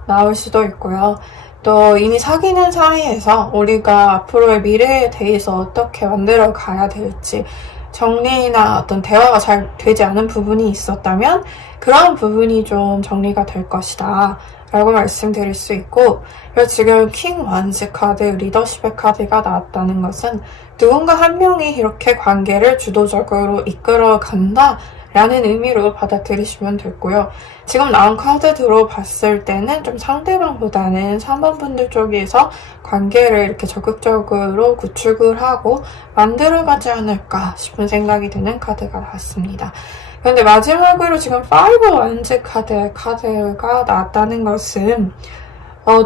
나올 수도 있고요. 또 이미 사귀는 사이에서 우리가 앞으로의 미래에 대해서 어떻게 만들어 가야 될지 정리나 어떤 대화가 잘 되지 않은 부분이 있었다면 그런 부분이 좀 정리가 될 것이다 라고 말씀드릴 수 있고, 그리고 지금 킹 원즈 카드, 리더십의 카드가 나왔다는 것은 누군가 한 명이 이렇게 관계를 주도적으로 이끌어 간다 라는 의미로 받아들이시면 됐고요. 지금 나온 카드들로 봤을 때는 좀 상대방보다는 3번 분들 쪽에서 관계를 이렇게 적극적으로 구축을 하고 만들어가지 않을까 싶은 생각이 드는 카드가 나왔습니다. 그런데 마지막으로 지금 5 원즈 카드가 나왔다는 것은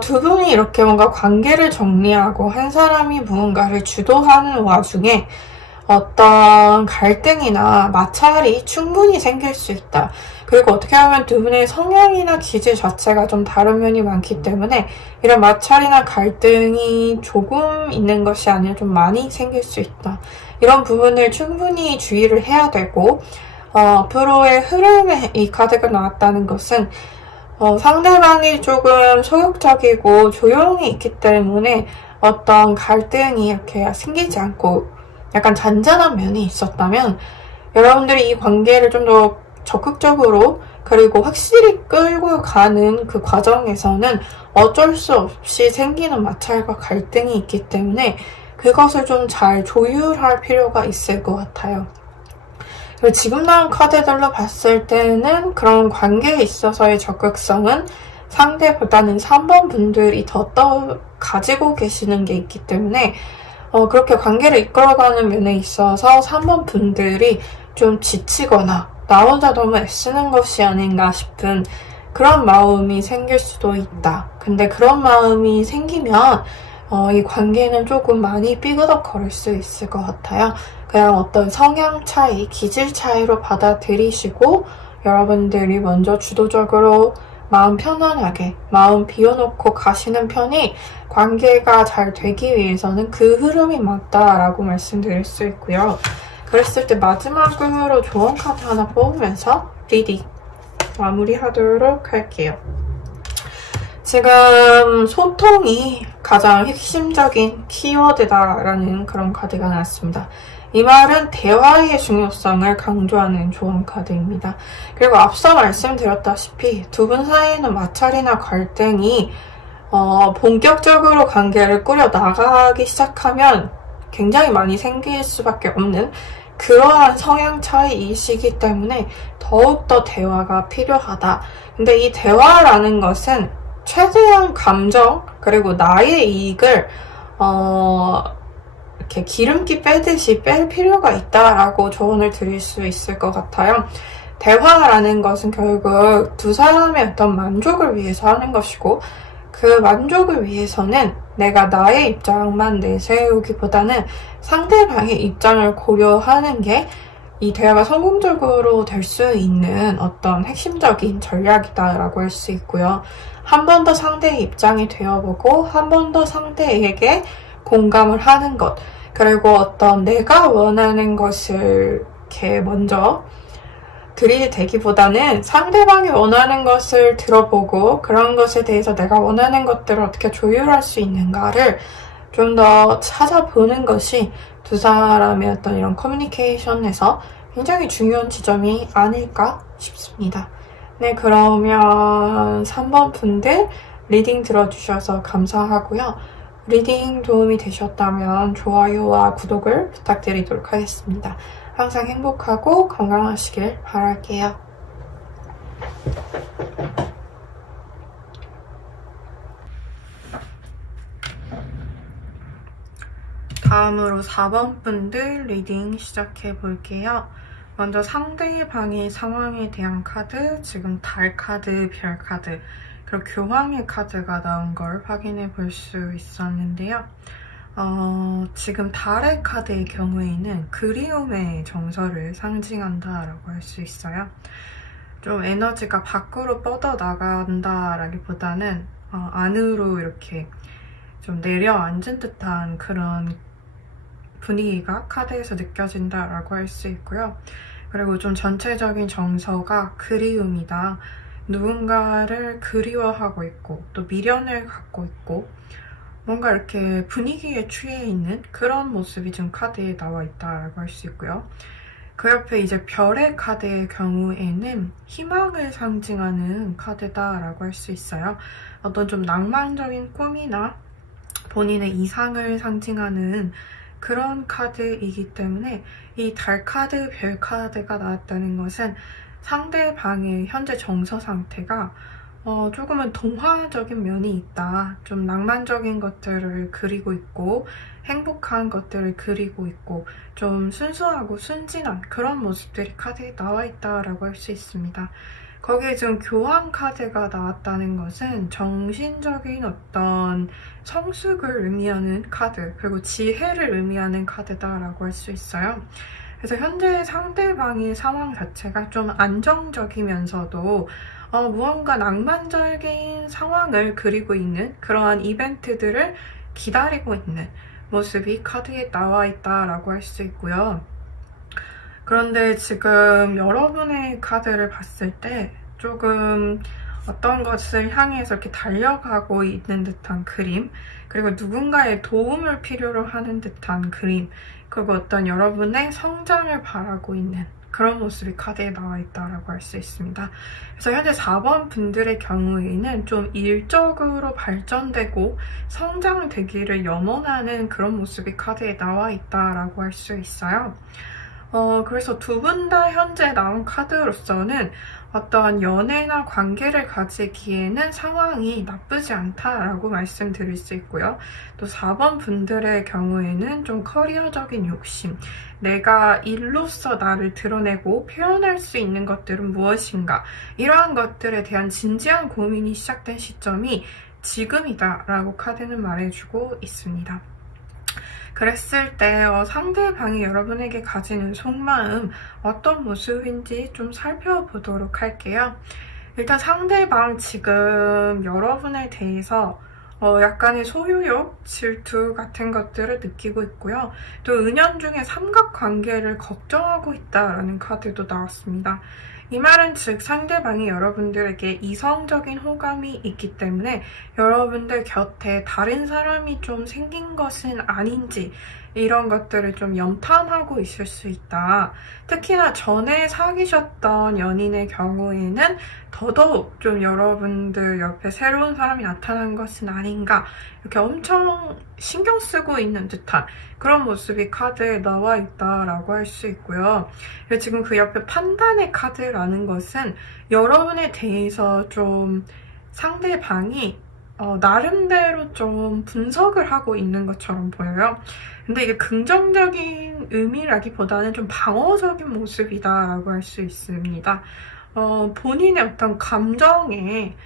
두 분이 이렇게 뭔가 관계를 정리하고 한 사람이 무언가를 주도하는 와중에 어떤 갈등이나 마찰이 충분히 생길 수 있다. 그리고 어떻게 보면 두 분의 성향이나 기질 자체가 좀 다른 면이 많기 때문에 이런 마찰이나 갈등이 조금 있는 것이 아니라 좀 많이 생길 수 있다. 이런 부분을 충분히 주의를 해야 되고, 앞으로의 흐름에 이 카드가 나왔다는 것은 상대방이 조금 소극적이고 조용히 있기 때문에 어떤 갈등이 이렇게 생기지 않고 약간 잔잔한 면이 있었다면 여러분들이 이 관계를 좀 더 적극적으로 그리고 확실히 끌고 가는 그 과정에서는 어쩔 수 없이 생기는 마찰과 갈등이 있기 때문에 그것을 좀 잘 조율할 필요가 있을 것 같아요. 그리고 지금 나온 카드들로 봤을 때는 그런 관계에 있어서의 적극성은 상대보다는 3번 분들이 더 가지고 계시는 게 있기 때문에 그렇게 관계를 이끌어가는 면에 있어서 3번 분들이 좀 지치거나 나 혼자 너무 애쓰는 것이 아닌가 싶은 그런 마음이 생길 수도 있다. 근데 그런 마음이 생기면 이 관계는 조금 많이 삐그덕거릴 수 있을 것 같아요. 그냥 어떤 성향 차이, 기질 차이로 받아들이시고 여러분들이 먼저 주도적으로 마음 편안하게 마음 비워놓고 가시는 편이 관계가 잘 되기 위해서는 그 흐름이 맞다라고 말씀드릴 수 있고요. 그랬을 때 마지막으로 조언 카드 하나 뽑으면서 리딩 마무리하도록 할게요. 지금 소통이 가장 핵심적인 키워드다라는 그런 카드가 나왔습니다. 이 말은 대화의 중요성을 강조하는 조언 카드입니다. 그리고 앞서 말씀드렸다시피 두 분 사이에는 마찰이나 갈등이 본격적으로 관계를 꾸려 나가기 시작하면 굉장히 많이 생길 수밖에 없는 그러한 성향 차이이시기 때문에 더욱더 대화가 필요하다. 근데 이 대화라는 것은 최대한 감정 그리고 나의 이익을 이렇게 기름기 빼듯이 뺄 필요가 있다라고 조언을 드릴 수 있을 것 같아요. 대화라는 것은 결국 두 사람의 어떤 만족을 위해서 하는 것이고 그 만족을 위해서는 내가 나의 입장만 내세우기보다는 상대방의 입장을 고려하는 게 이 대화가 성공적으로 될 수 있는 어떤 핵심적인 전략이다라고 할 수 있고요. 한 번 더 상대의 입장이 되어보고 한 번 더 상대에게 공감을 하는 것, 그리고 어떤 내가 원하는 것을 이렇게 먼저 들이대기보다는 상대방이 원하는 것을 들어보고 그런 것에 대해서 내가 원하는 것들을 어떻게 조율할 수 있는가를 좀 더 찾아보는 것이 두 사람의 어떤 이런 커뮤니케이션에서 굉장히 중요한 지점이 아닐까 싶습니다. 네, 그러면 3번 분들 리딩 들어주셔서 감사하고요. 리딩 도움이 되셨다면 좋아요와 구독을 부탁드리도록 하겠습니다. 항상 행복하고 건강하시길 바랄게요. 다음으로 4번 분들 리딩 시작해 볼게요. 먼저 상대방의 상황에 대한 카드, 지금 달 카드, 별 카드, 그리고 교황의 카드가 나온 걸 확인해 볼 수 있었는데요. 지금 달의 카드의 경우에는 그리움의 정서를 상징한다라고 할 수 있어요. 좀 에너지가 밖으로 뻗어나간다라기보다는 안으로 이렇게 좀 내려앉은 듯한 그런 분위기가 카드에서 느껴진다라고 할 수 있고요. 그리고 좀 전체적인 정서가 그리움이다. 누군가를 그리워하고 있고 또 미련을 갖고 있고 뭔가 이렇게 분위기에 취해 있는 그런 모습이 지금 카드에 나와 있다라고 할 수 있고요. 그 옆에 이제 별의 카드의 경우에는 희망을 상징하는 카드다라고 할 수 있어요. 어떤 좀 낭만적인 꿈이나 본인의 이상을 상징하는 그런 카드이기 때문에 이 달 카드, 별 카드가 나왔다는 것은 상대방의 현재 정서 상태가 조금은 동화적인 면이 있다. 좀 낭만적인 것들을 그리고 있고 행복한 것들을 그리고 있고 좀 순수하고 순진한 그런 모습들이 카드에 나와 있다라고 할 수 있습니다. 거기에 지금 교황 카드가 나왔다는 것은 정신적인 어떤 성숙을 의미하는 카드, 그리고 지혜를 의미하는 카드다라고 할 수 있어요. 그래서 현재 상대방의 상황 자체가 좀 안정적이면서도 무언가 낭만적인 상황을 그리고 있는 그러한 이벤트들을 기다리고 있는 모습이 카드에 나와 있다라고 할 수 있고요. 그런데 지금 여러분의 카드를 봤을 때 조금 어떤 것을 향해서 이렇게 달려가고 있는 듯한 그림, 그리고 누군가의 도움을 필요로 하는 듯한 그림, 그리고 어떤 여러분의 성장을 바라고 있는 그런 모습이 카드에 나와 있다라고 할 수 있습니다. 그래서 현재 4번 분들의 경우에는 좀 일적으로 발전되고 성장되기를 염원하는 그런 모습이 카드에 나와 있다라고 할 수 있어요. 그래서 두 분 다 현재 나온 카드로서는 어떠한 연애나 관계를 가지기에는 상황이 나쁘지 않다라고 말씀드릴 수 있고요. 또 4번 분들의 경우에는 좀 커리어적인 욕심, 내가 일로서 나를 드러내고 표현할 수 있는 것들은 무엇인가, 이러한 것들에 대한 진지한 고민이 시작된 시점이 지금이다라고 카드는 말해주고 있습니다. 그랬을 때 상대방이 여러분에게 가지는 속마음 어떤 모습인지 좀 살펴보도록 할게요. 일단 상대방 지금 여러분에 대해서 약간의 소유욕, 질투 같은 것들을 느끼고 있고요. 또 은연중에 삼각관계를 걱정하고 있다라는 카드도 나왔습니다. 이 말은 즉 상대방이 여러분들에게 이성적인 호감이 있기 때문에 여러분들 곁에 다른 사람이 좀 생긴 것은 아닌지 이런 것들을 좀 염탐하고 있을 수 있다. 특히나 전에 사귀셨던 연인의 경우에는 더더욱 좀 여러분들 옆에 새로운 사람이 나타난 것은 아닌가 이렇게 엄청 신경 쓰고 있는 듯한 그런 모습이 카드에 나와 있다라고 할 수 있고요. 지금 그 옆에 판단의 카드라는 것은 여러분에 대해서 좀 상대방이 나름대로 좀 분석을 하고 있는 것처럼 보여요. 근데 이게 긍정적인 의미라기보다는 좀 방어적인 모습이다라고 할 수 있습니다. 본인의 어떤 감정에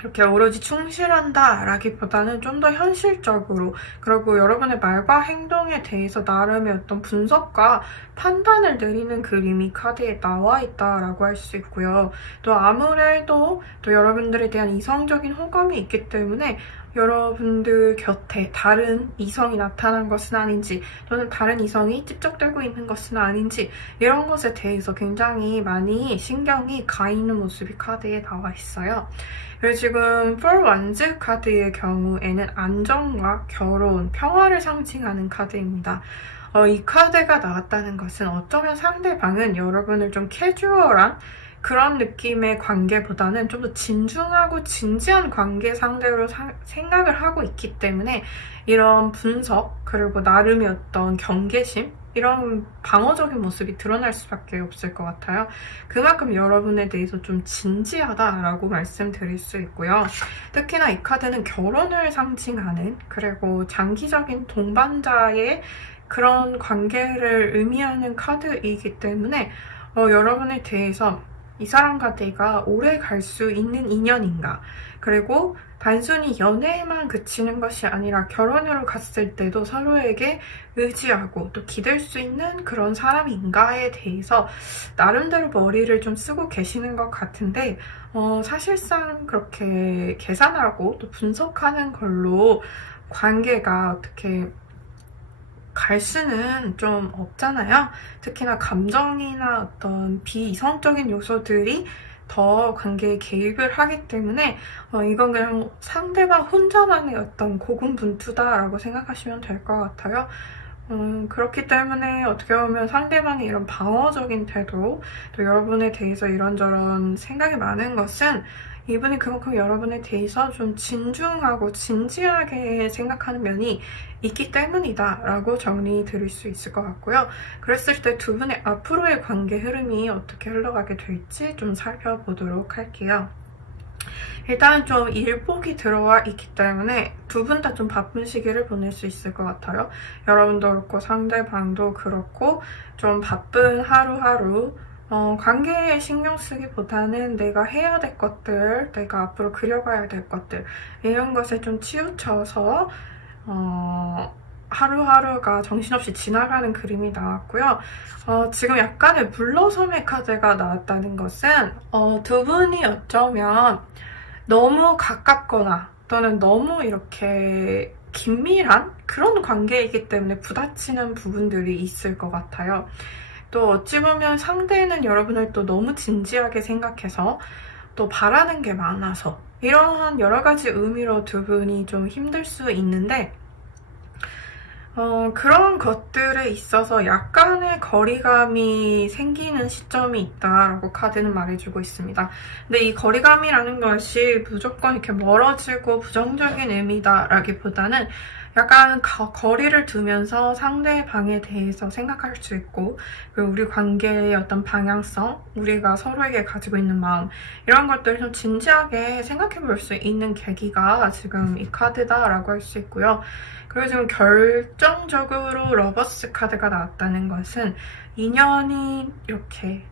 이렇게 오로지 충실한다라기보다는 좀 더 현실적으로, 그리고 여러분의 말과 행동에 대해서 나름의 어떤 분석과 판단을 내리는 그림이 카드에 나와 있다라고 할 수 있고요. 또 아무래도 또 여러분들에 대한 이성적인 호감이 있기 때문에 여러분들 곁에 다른 이성이 나타난 것은 아닌지, 또는 다른 이성이 찝적대고 있는 것은 아닌지, 이런 것에 대해서 굉장히 많이 신경이 가 있는 모습이 카드에 나와 있어요. 그리고 지금 Four Wands 카드의 경우에는 안정과 결혼, 평화를 상징하는 카드입니다. 이 카드가 나왔다는 것은 어쩌면 상대방은 여러분을 좀 캐주얼한 그런 느낌의 관계보다는 좀 더 진중하고 진지한 관계 상대로 생각을 하고 있기 때문에 이런 분석, 그리고 나름의 어떤 경계심, 이런 방어적인 모습이 드러날 수밖에 없을 것 같아요. 그만큼 여러분에 대해서 좀 진지하다라고 말씀드릴 수 있고요. 특히나 이 카드는 결혼을 상징하는, 그리고 장기적인 동반자의 그런 관계를 의미하는 카드이기 때문에 여러분에 대해서 이 사람과 내가 오래 갈 수 있는 인연인가? 그리고 단순히 연애에만 그치는 것이 아니라 결혼으로 갔을 때도 서로에게 의지하고 또 기댈 수 있는 그런 사람인가에 대해서 나름대로 머리를 좀 쓰고 계시는 것 같은데 사실상 그렇게 계산하고 또 분석하는 걸로 관계가 어떻게 갈 수는 좀 없잖아요. 특히나 감정이나 어떤 비이성적인 요소들이 더 관계에 개입을 하기 때문에 이건 그냥 상대방 혼자만의 어떤 고군분투다라고 생각하시면 될 것 같아요. 그렇기 때문에 어떻게 보면 상대방의 이런 방어적인 태도, 또 여러분에 대해서 이런저런 생각이 많은 것은 이분이 그만큼 여러분에 대해서 좀 진중하고 진지하게 생각하는 면이 있기 때문이다 라고 정리 드릴 수 있을 것 같고요. 그랬을 때 두 분의 앞으로의 관계 흐름이 어떻게 흘러가게 될지 좀 살펴보도록 할게요. 일단 좀 일복이 들어와 있기 때문에 두 분 다 좀 바쁜 시기를 보낼 수 있을 것 같아요. 여러분도 그렇고 상대방도 그렇고 좀 바쁜 하루하루 관계에 신경 쓰기보다는 내가 해야 될 것들, 내가 앞으로 그려가야 될 것들 이런 것에 좀 치우쳐서 하루하루가 정신없이 지나가는 그림이 나왔고요. 지금 약간의 물러섬의 카드가 나왔다는 것은 두 분이 어쩌면 너무 가깝거나 또는 너무 이렇게 긴밀한 그런 관계이기 때문에 부딪히는 부분들이 있을 것 같아요. 또 어찌 보면 상대는 여러분을 또 너무 진지하게 생각해서 또 바라는 게 많아서 이러한 여러 가지 의미로 두 분이 좀 힘들 수 있는데 그런 것들에 있어서 약간의 거리감이 생기는 시점이 있다라고 카드는 말해주고 있습니다. 근데 이 거리감이라는 것이 무조건 이렇게 멀어지고 부정적인 의미다라기보다는 약간 거리를 두면서 상대방에 대해서 생각할 수 있고 그리고 우리 관계의 어떤 방향성, 우리가 서로에게 가지고 있는 마음 이런 것들을 좀 진지하게 생각해 볼 수 있는 계기가 지금 이 카드다라고 할 수 있고요. 그리고 지금 결정적으로 러버스 카드가 나왔다는 것은 인연이 이렇게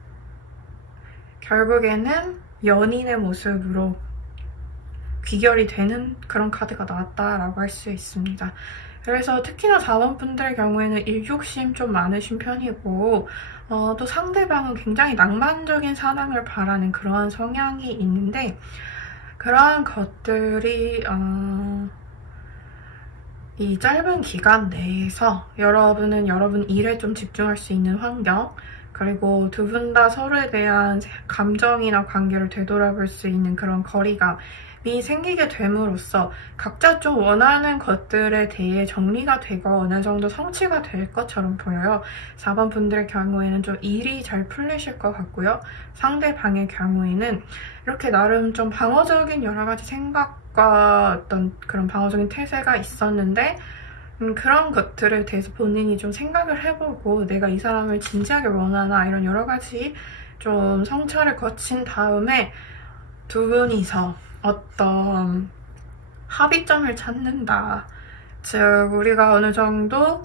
결국에는 연인의 모습으로 귀결이 되는 그런 카드가 나왔다라고 할 수 있습니다. 그래서 특히나 4번 분들의 경우에는 일욕심 좀 많으신 편이고 또 상대방은 굉장히 낭만적인 사랑을 바라는 그러한 성향이 있는데 그러한 것들이 이 짧은 기간 내에서 여러분은 여러분 일에 좀 집중할 수 있는 환경 그리고 두 분 다 서로에 대한 감정이나 관계를 되돌아볼 수 있는 그런 거리감이 생기게 됨으로써 각자 좀 원하는 것들에 대해 정리가 되고 어느 정도 성취가 될 것처럼 보여요. 4번 분들의 경우에는 좀 일이 잘 풀리실 것 같고요. 상대방의 경우에는 이렇게 나름 좀 방어적인 여러 가지 생각과 어떤 그런 방어적인 태세가 있었는데 그런 것들에 대해서 본인이 좀 생각을 해보고 내가 이 사람을 진지하게 원하나 이런 여러 가지 좀 성찰을 거친 다음에 두 분이서 어떤 합의점을 찾는다. 즉 우리가 어느 정도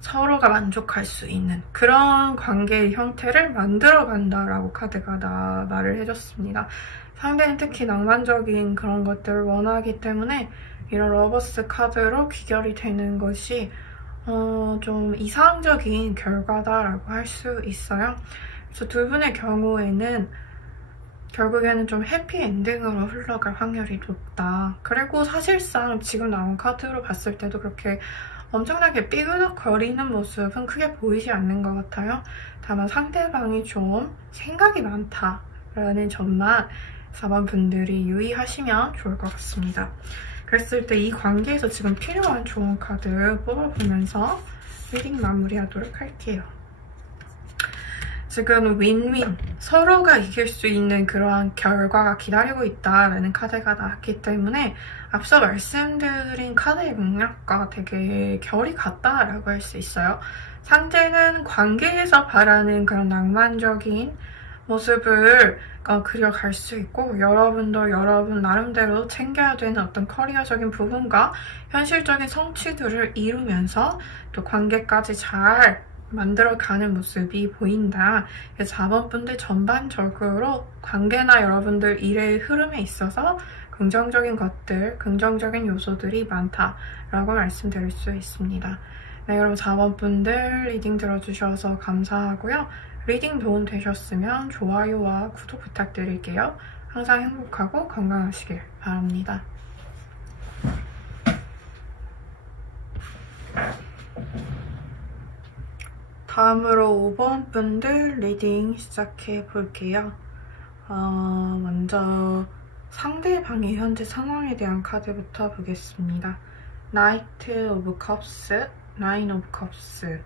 서로가 만족할 수 있는 그런 관계의 형태를 만들어 간다라고 카드가 말을 해줬습니다. 상대는 특히 낭만적인 그런 것들을 원하기 때문에 이런 러버스 카드로 귀결이 되는 것이 좀 이상적인 결과다라고 할 수 있어요. 그래서 두 분의 경우에는 결국에는 좀 해피엔딩으로 흘러갈 확률이 높다. 그리고 사실상 지금 나온 카드로 봤을 때도 그렇게 엄청나게 삐그덕거리는 모습은 크게 보이지 않는 것 같아요. 다만 상대방이 좀 생각이 많다라는 점만 4번 분들이 유의하시면 좋을 것 같습니다. 그랬을 때 이 관계에서 지금 필요한 좋은 카드 뽑아보면서 리딩 마무리하도록 할게요. 지금 윈윈, 서로가 이길 수 있는 그러한 결과가 기다리고 있다라는 카드가 나왔기 때문에 앞서 말씀드린 카드의 맥락과 되게 결이 같다라고 할 수 있어요. 상대는 관계에서 바라는 그런 낭만적인 모습을 그려갈 수 있고 여러분도 여러분 나름대로 챙겨야 되는 어떤 커리어적인 부분과 현실적인 성취들을 이루면서 또 관계까지 잘 만들어가는 모습이 보인다. 4번 분들 전반적으로 관계나 여러분들 일의 흐름에 있어서 긍정적인 것들, 긍정적인 요소들이 많다라고 말씀드릴 수 있습니다. 네, 그럼 4번 분들 리딩 들어주셔서 감사하고요. 리딩 도움 되셨으면 좋아요와 구독 부탁드릴게요. 항상 행복하고 건강하시길 바랍니다. 다음으로 5번 분들 리딩 시작해 볼게요. 먼저 상대방의 현재 상황에 대한 카드부터 보겠습니다. 나이트 오브 컵스, 나인 오브 컵스,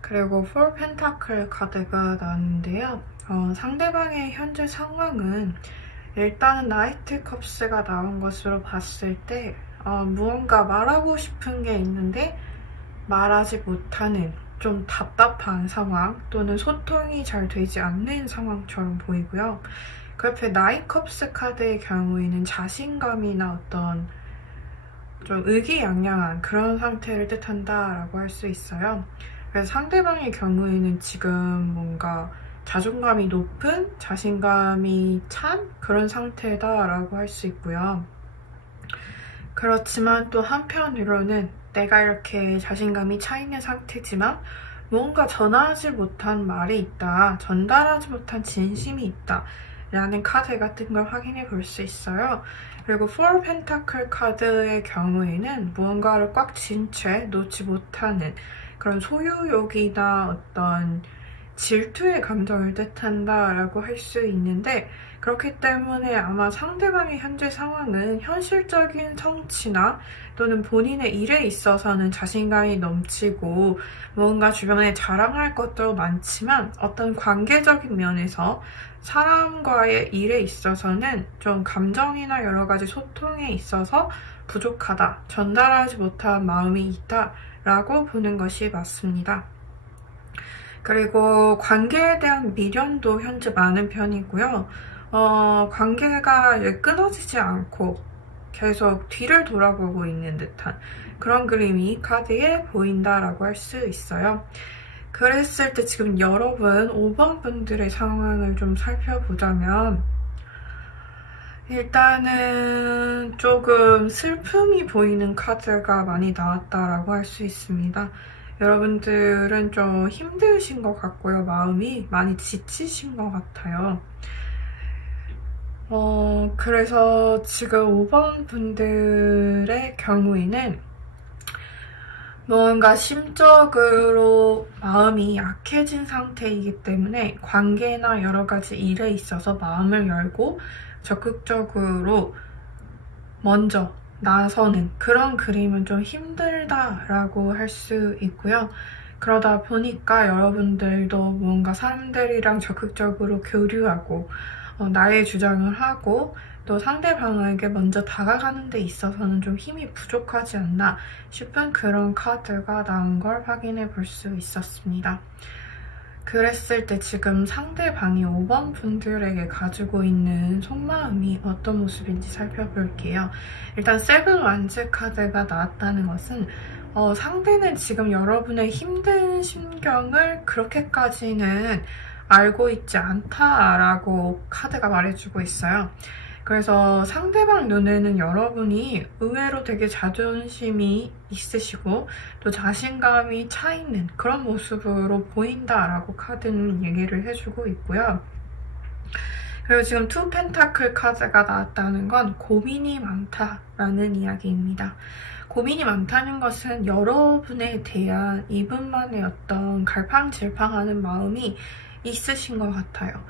그리고 4 펜타클 카드가 나왔는데요. 상대방의 현재 상황은 일단은 나이트 컵스가 나온 것으로 봤을 때 무언가 말하고 싶은 게 있는데 말하지 못하는 좀 답답한 상황 또는 소통이 잘 되지 않는 상황처럼 보이고요. 그 옆에 나인 컵스 카드의 경우에는 자신감이나 어떤 좀 의기양양한 그런 상태를 뜻한다라고 할 수 있어요. 그래서 상대방의 경우에는 지금 뭔가 자존감이 높은, 자신감이 찬 그런 상태다라고 할 수 있고요. 그렇지만 또 한편으로는 내가 이렇게 자신감이 차 있는 상태지만 뭔가 전하지 못한 말이 있다, 전달하지 못한 진심이 있다 라는 카드 같은 걸 확인해 볼 수 있어요. 그리고 4 펜타클 카드의 경우에는 무언가를 꽉 쥔 채 놓지 못하는 그런 소유욕이나 어떤 질투의 감정을 뜻한다라고 할 수 있는데, 그렇기 때문에 아마 상대방의 현재 상황은 현실적인 성취나 또는 본인의 일에 있어서는 자신감이 넘치고 뭔가 주변에 자랑할 것도 많지만 어떤 관계적인 면에서 사람과의 일에 있어서는 좀 감정이나 여러 가지 소통에 있어서 부족하다, 전달하지 못한 마음이 있다 라고 보는 것이 맞습니다. 그리고 관계에 대한 미련도 현재 많은 편이고요. 관계가 끊어지지 않고 계속 뒤를 돌아보고 있는 듯한 그런 그림이 카드에 보인다라고 할 수 있어요. 그랬을 때 지금 여러분 5번 분들의 상황을 좀 살펴보자면, 일단은 조금 슬픔이 보이는 카드가 많이 나왔다라고 할 수 있습니다. 여러분들은 좀 힘드신 것 같고요. 마음이 많이 지치신 것 같아요. 그래서 지금 5번 분들의 경우에는 뭔가 심적으로 마음이 약해진 상태이기 때문에 관계나 여러 가지 일에 있어서 마음을 열고 적극적으로 먼저 나서는 그런 그림은 좀 힘들다라고 할 수 있고요. 그러다 보니까 여러분들도 뭔가 사람들이랑 적극적으로 교류하고 나의 주장을 하고 또 상대방에게 먼저 다가가는 데 있어서는 좀 힘이 부족하지 않나 싶은 그런 카드가 나온 걸 확인해 볼 수 있었습니다. 그랬을 때 지금 상대방이 5번 분들에게 가지고 있는 속마음이 어떤 모습인지 살펴볼게요. 일단 7 완즈 카드가 나왔다는 것은 상대는 지금 여러분의 힘든 심경을 그렇게까지는 알고 있지 않다라고 카드가 말해주고 있어요. 그래서 상대방 눈에는 여러분이 의외로 되게 자존심이 있으시고 또 자신감이 차 있는 그런 모습으로 보인다라고 카드는 얘기를 해주고 있고요. 그리고 지금 2 펜타클 카드가 나왔다는 건 고민이 많다라는 이야기입니다. 고민이 많다는 것은 여러분에 대한 이분만의 어떤 갈팡질팡하는 마음이 있으신 것 같아요.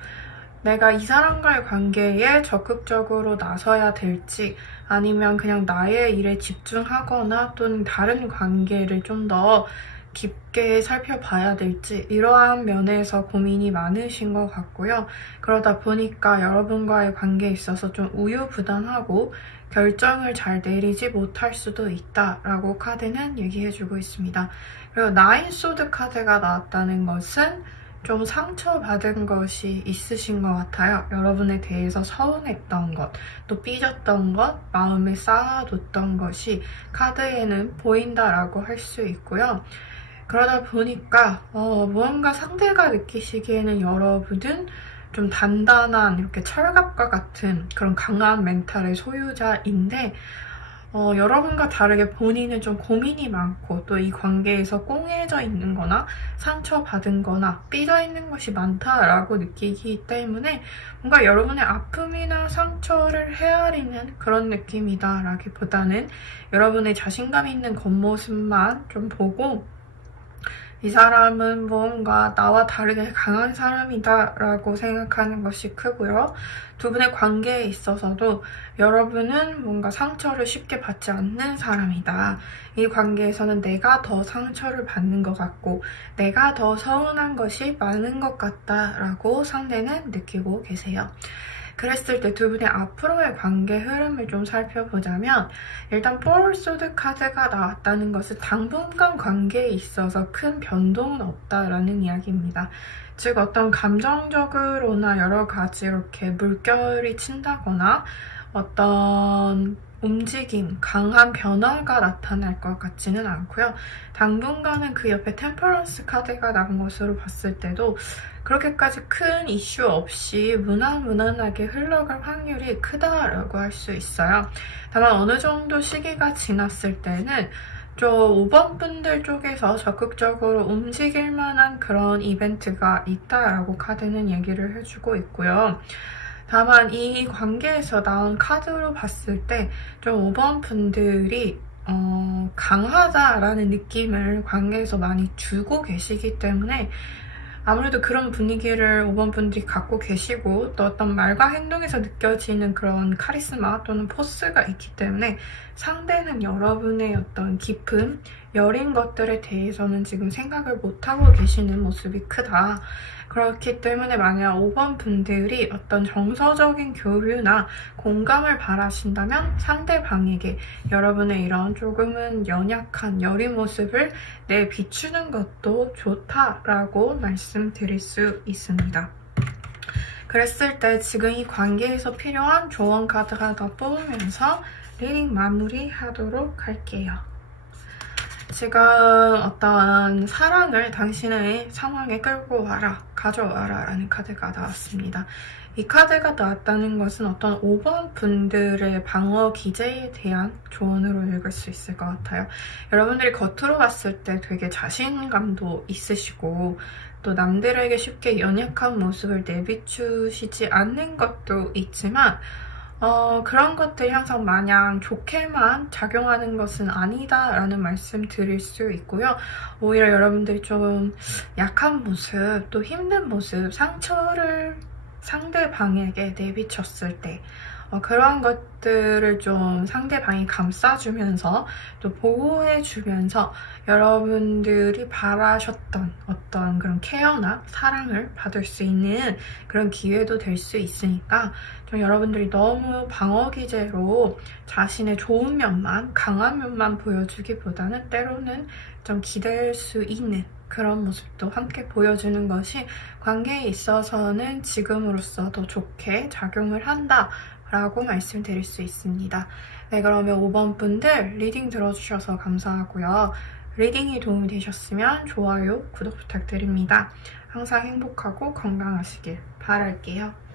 내가 이 사람과의 관계에 적극적으로 나서야 될지 아니면 그냥 나의 일에 집중하거나 또는 다른 관계를 좀 더 깊게 살펴봐야 될지 이러한 면에서 고민이 많으신 것 같고요. 그러다 보니까 여러분과의 관계에 있어서 좀 우유부단하고 결정을 잘 내리지 못할 수도 있다라고 카드는 얘기해주고 있습니다. 그리고 9 소드 카드가 나왔다는 것은 좀 상처받은 것이 있으신 것 같아요. 여러분에 대해서 서운했던 것, 또 삐졌던 것, 마음에 쌓아뒀던 것이 카드에는 보인다라고 할 수 있고요. 그러다 보니까 무언가 상대가 느끼시기에는 여러분은 좀 단단한 이렇게 철갑과 같은 그런 강한 멘탈의 소유자인데 여러분과 다르게 본인은 좀 고민이 많고 또 이 관계에서 꽁해져 있는 거나 상처받은 거나 삐져 있는 것이 많다라고 느끼기 때문에 뭔가 여러분의 아픔이나 상처를 헤아리는 그런 느낌이다 라기보다는 여러분의 자신감 있는 겉모습만 좀 보고 이 사람은 뭔가 나와 다르게 강한 사람이다 라고 생각하는 것이 크고요. 두 분의 관계에 있어서도 여러분은 뭔가 상처를 쉽게 받지 않는 사람이다. 이 관계에서는 내가 더 상처를 받는 것 같고 내가 더 서운한 것이 많은 것 같다 라고 상대는 느끼고 계세요. 그랬을 때 두 분의 앞으로의 관계 흐름을 좀 살펴보자면 일단 포울소드 카드가 나왔다는 것은 당분간 관계에 있어서 큰 변동은 없다라는 이야기입니다. 즉 어떤 감정적으로나 여러 가지 이렇게 물결이 친다거나 어떤 움직임, 강한 변화가 나타날 것 같지는 않고요. 당분간은 그 옆에 템퍼런스 카드가 나온 것으로 봤을 때도 그렇게까지 큰 이슈 없이 무난무난하게 흘러갈 확률이 크다라고 할 수 있어요. 다만 어느 정도 시기가 지났을 때는 좀 5번 분들 쪽에서 적극적으로 움직일 만한 그런 이벤트가 있다라고 카드는 얘기를 해주고 있고요. 다만 이 관계에서 나온 카드로 봤을 때 좀 5번 분들이 강하다라는 느낌을 관계에서 많이 주고 계시기 때문에 아무래도 그런 분위기를 5번 분들이 갖고 계시고 또 어떤 말과 행동에서 느껴지는 그런 카리스마 또는 포스가 있기 때문에 상대는 여러분의 어떤 깊은 여린 것들에 대해서는 지금 생각을 못하고 계시는 모습이 크다. 그렇기 때문에 만약 5번 분들이 어떤 정서적인 교류나 공감을 바라신다면 상대방에게 여러분의 이런 조금은 연약한 여린 모습을 내비추는 것도 좋다라고 말씀드릴 수 있습니다. 그랬을 때 지금 이 관계에서 필요한 조언 카드가 더 뽑으면서 리딩 마무리하도록 할게요. 지금 어떤 사랑을 당신의 상황에 끌고 와라, 가져와라 라는 카드가 나왔습니다. 이 카드가 나왔다는 것은 어떤 5번 분들의 방어 기제에 대한 조언으로 읽을 수 있을 것 같아요. 여러분들이 겉으로 봤을 때 되게 자신감도 있으시고 또 남들에게 쉽게 연약한 모습을 내비추시지 않는 것도 있지만 그런 것들이 항상 마냥 좋게만 작용하는 것은 아니다라는 말씀 드릴 수 있고요. 오히려 여러분들이 좀 약한 모습, 또 힘든 모습, 상처를 상대방에게 내비쳤을 때 그러한 것들을 좀 상대방이 감싸주면서 또 보호해주면서 여러분들이 바라셨던 어떤 그런 케어나 사랑을 받을 수 있는 그런 기회도 될 수 있으니까 좀 여러분들이 너무 방어 기제로 자신의 좋은 면만, 강한 면만 보여주기보다는 때로는 좀 기댈 수 있는 그런 모습도 함께 보여주는 것이 관계에 있어서는 지금으로서 더 좋게 작용을 한다 라고 말씀드릴 수 있습니다. 네, 그러면 5번 분들 리딩 들어주셔서 감사하고요. 리딩이 도움이 되셨으면 좋아요, 구독 부탁드립니다. 항상 행복하고 건강하시길 바랄게요.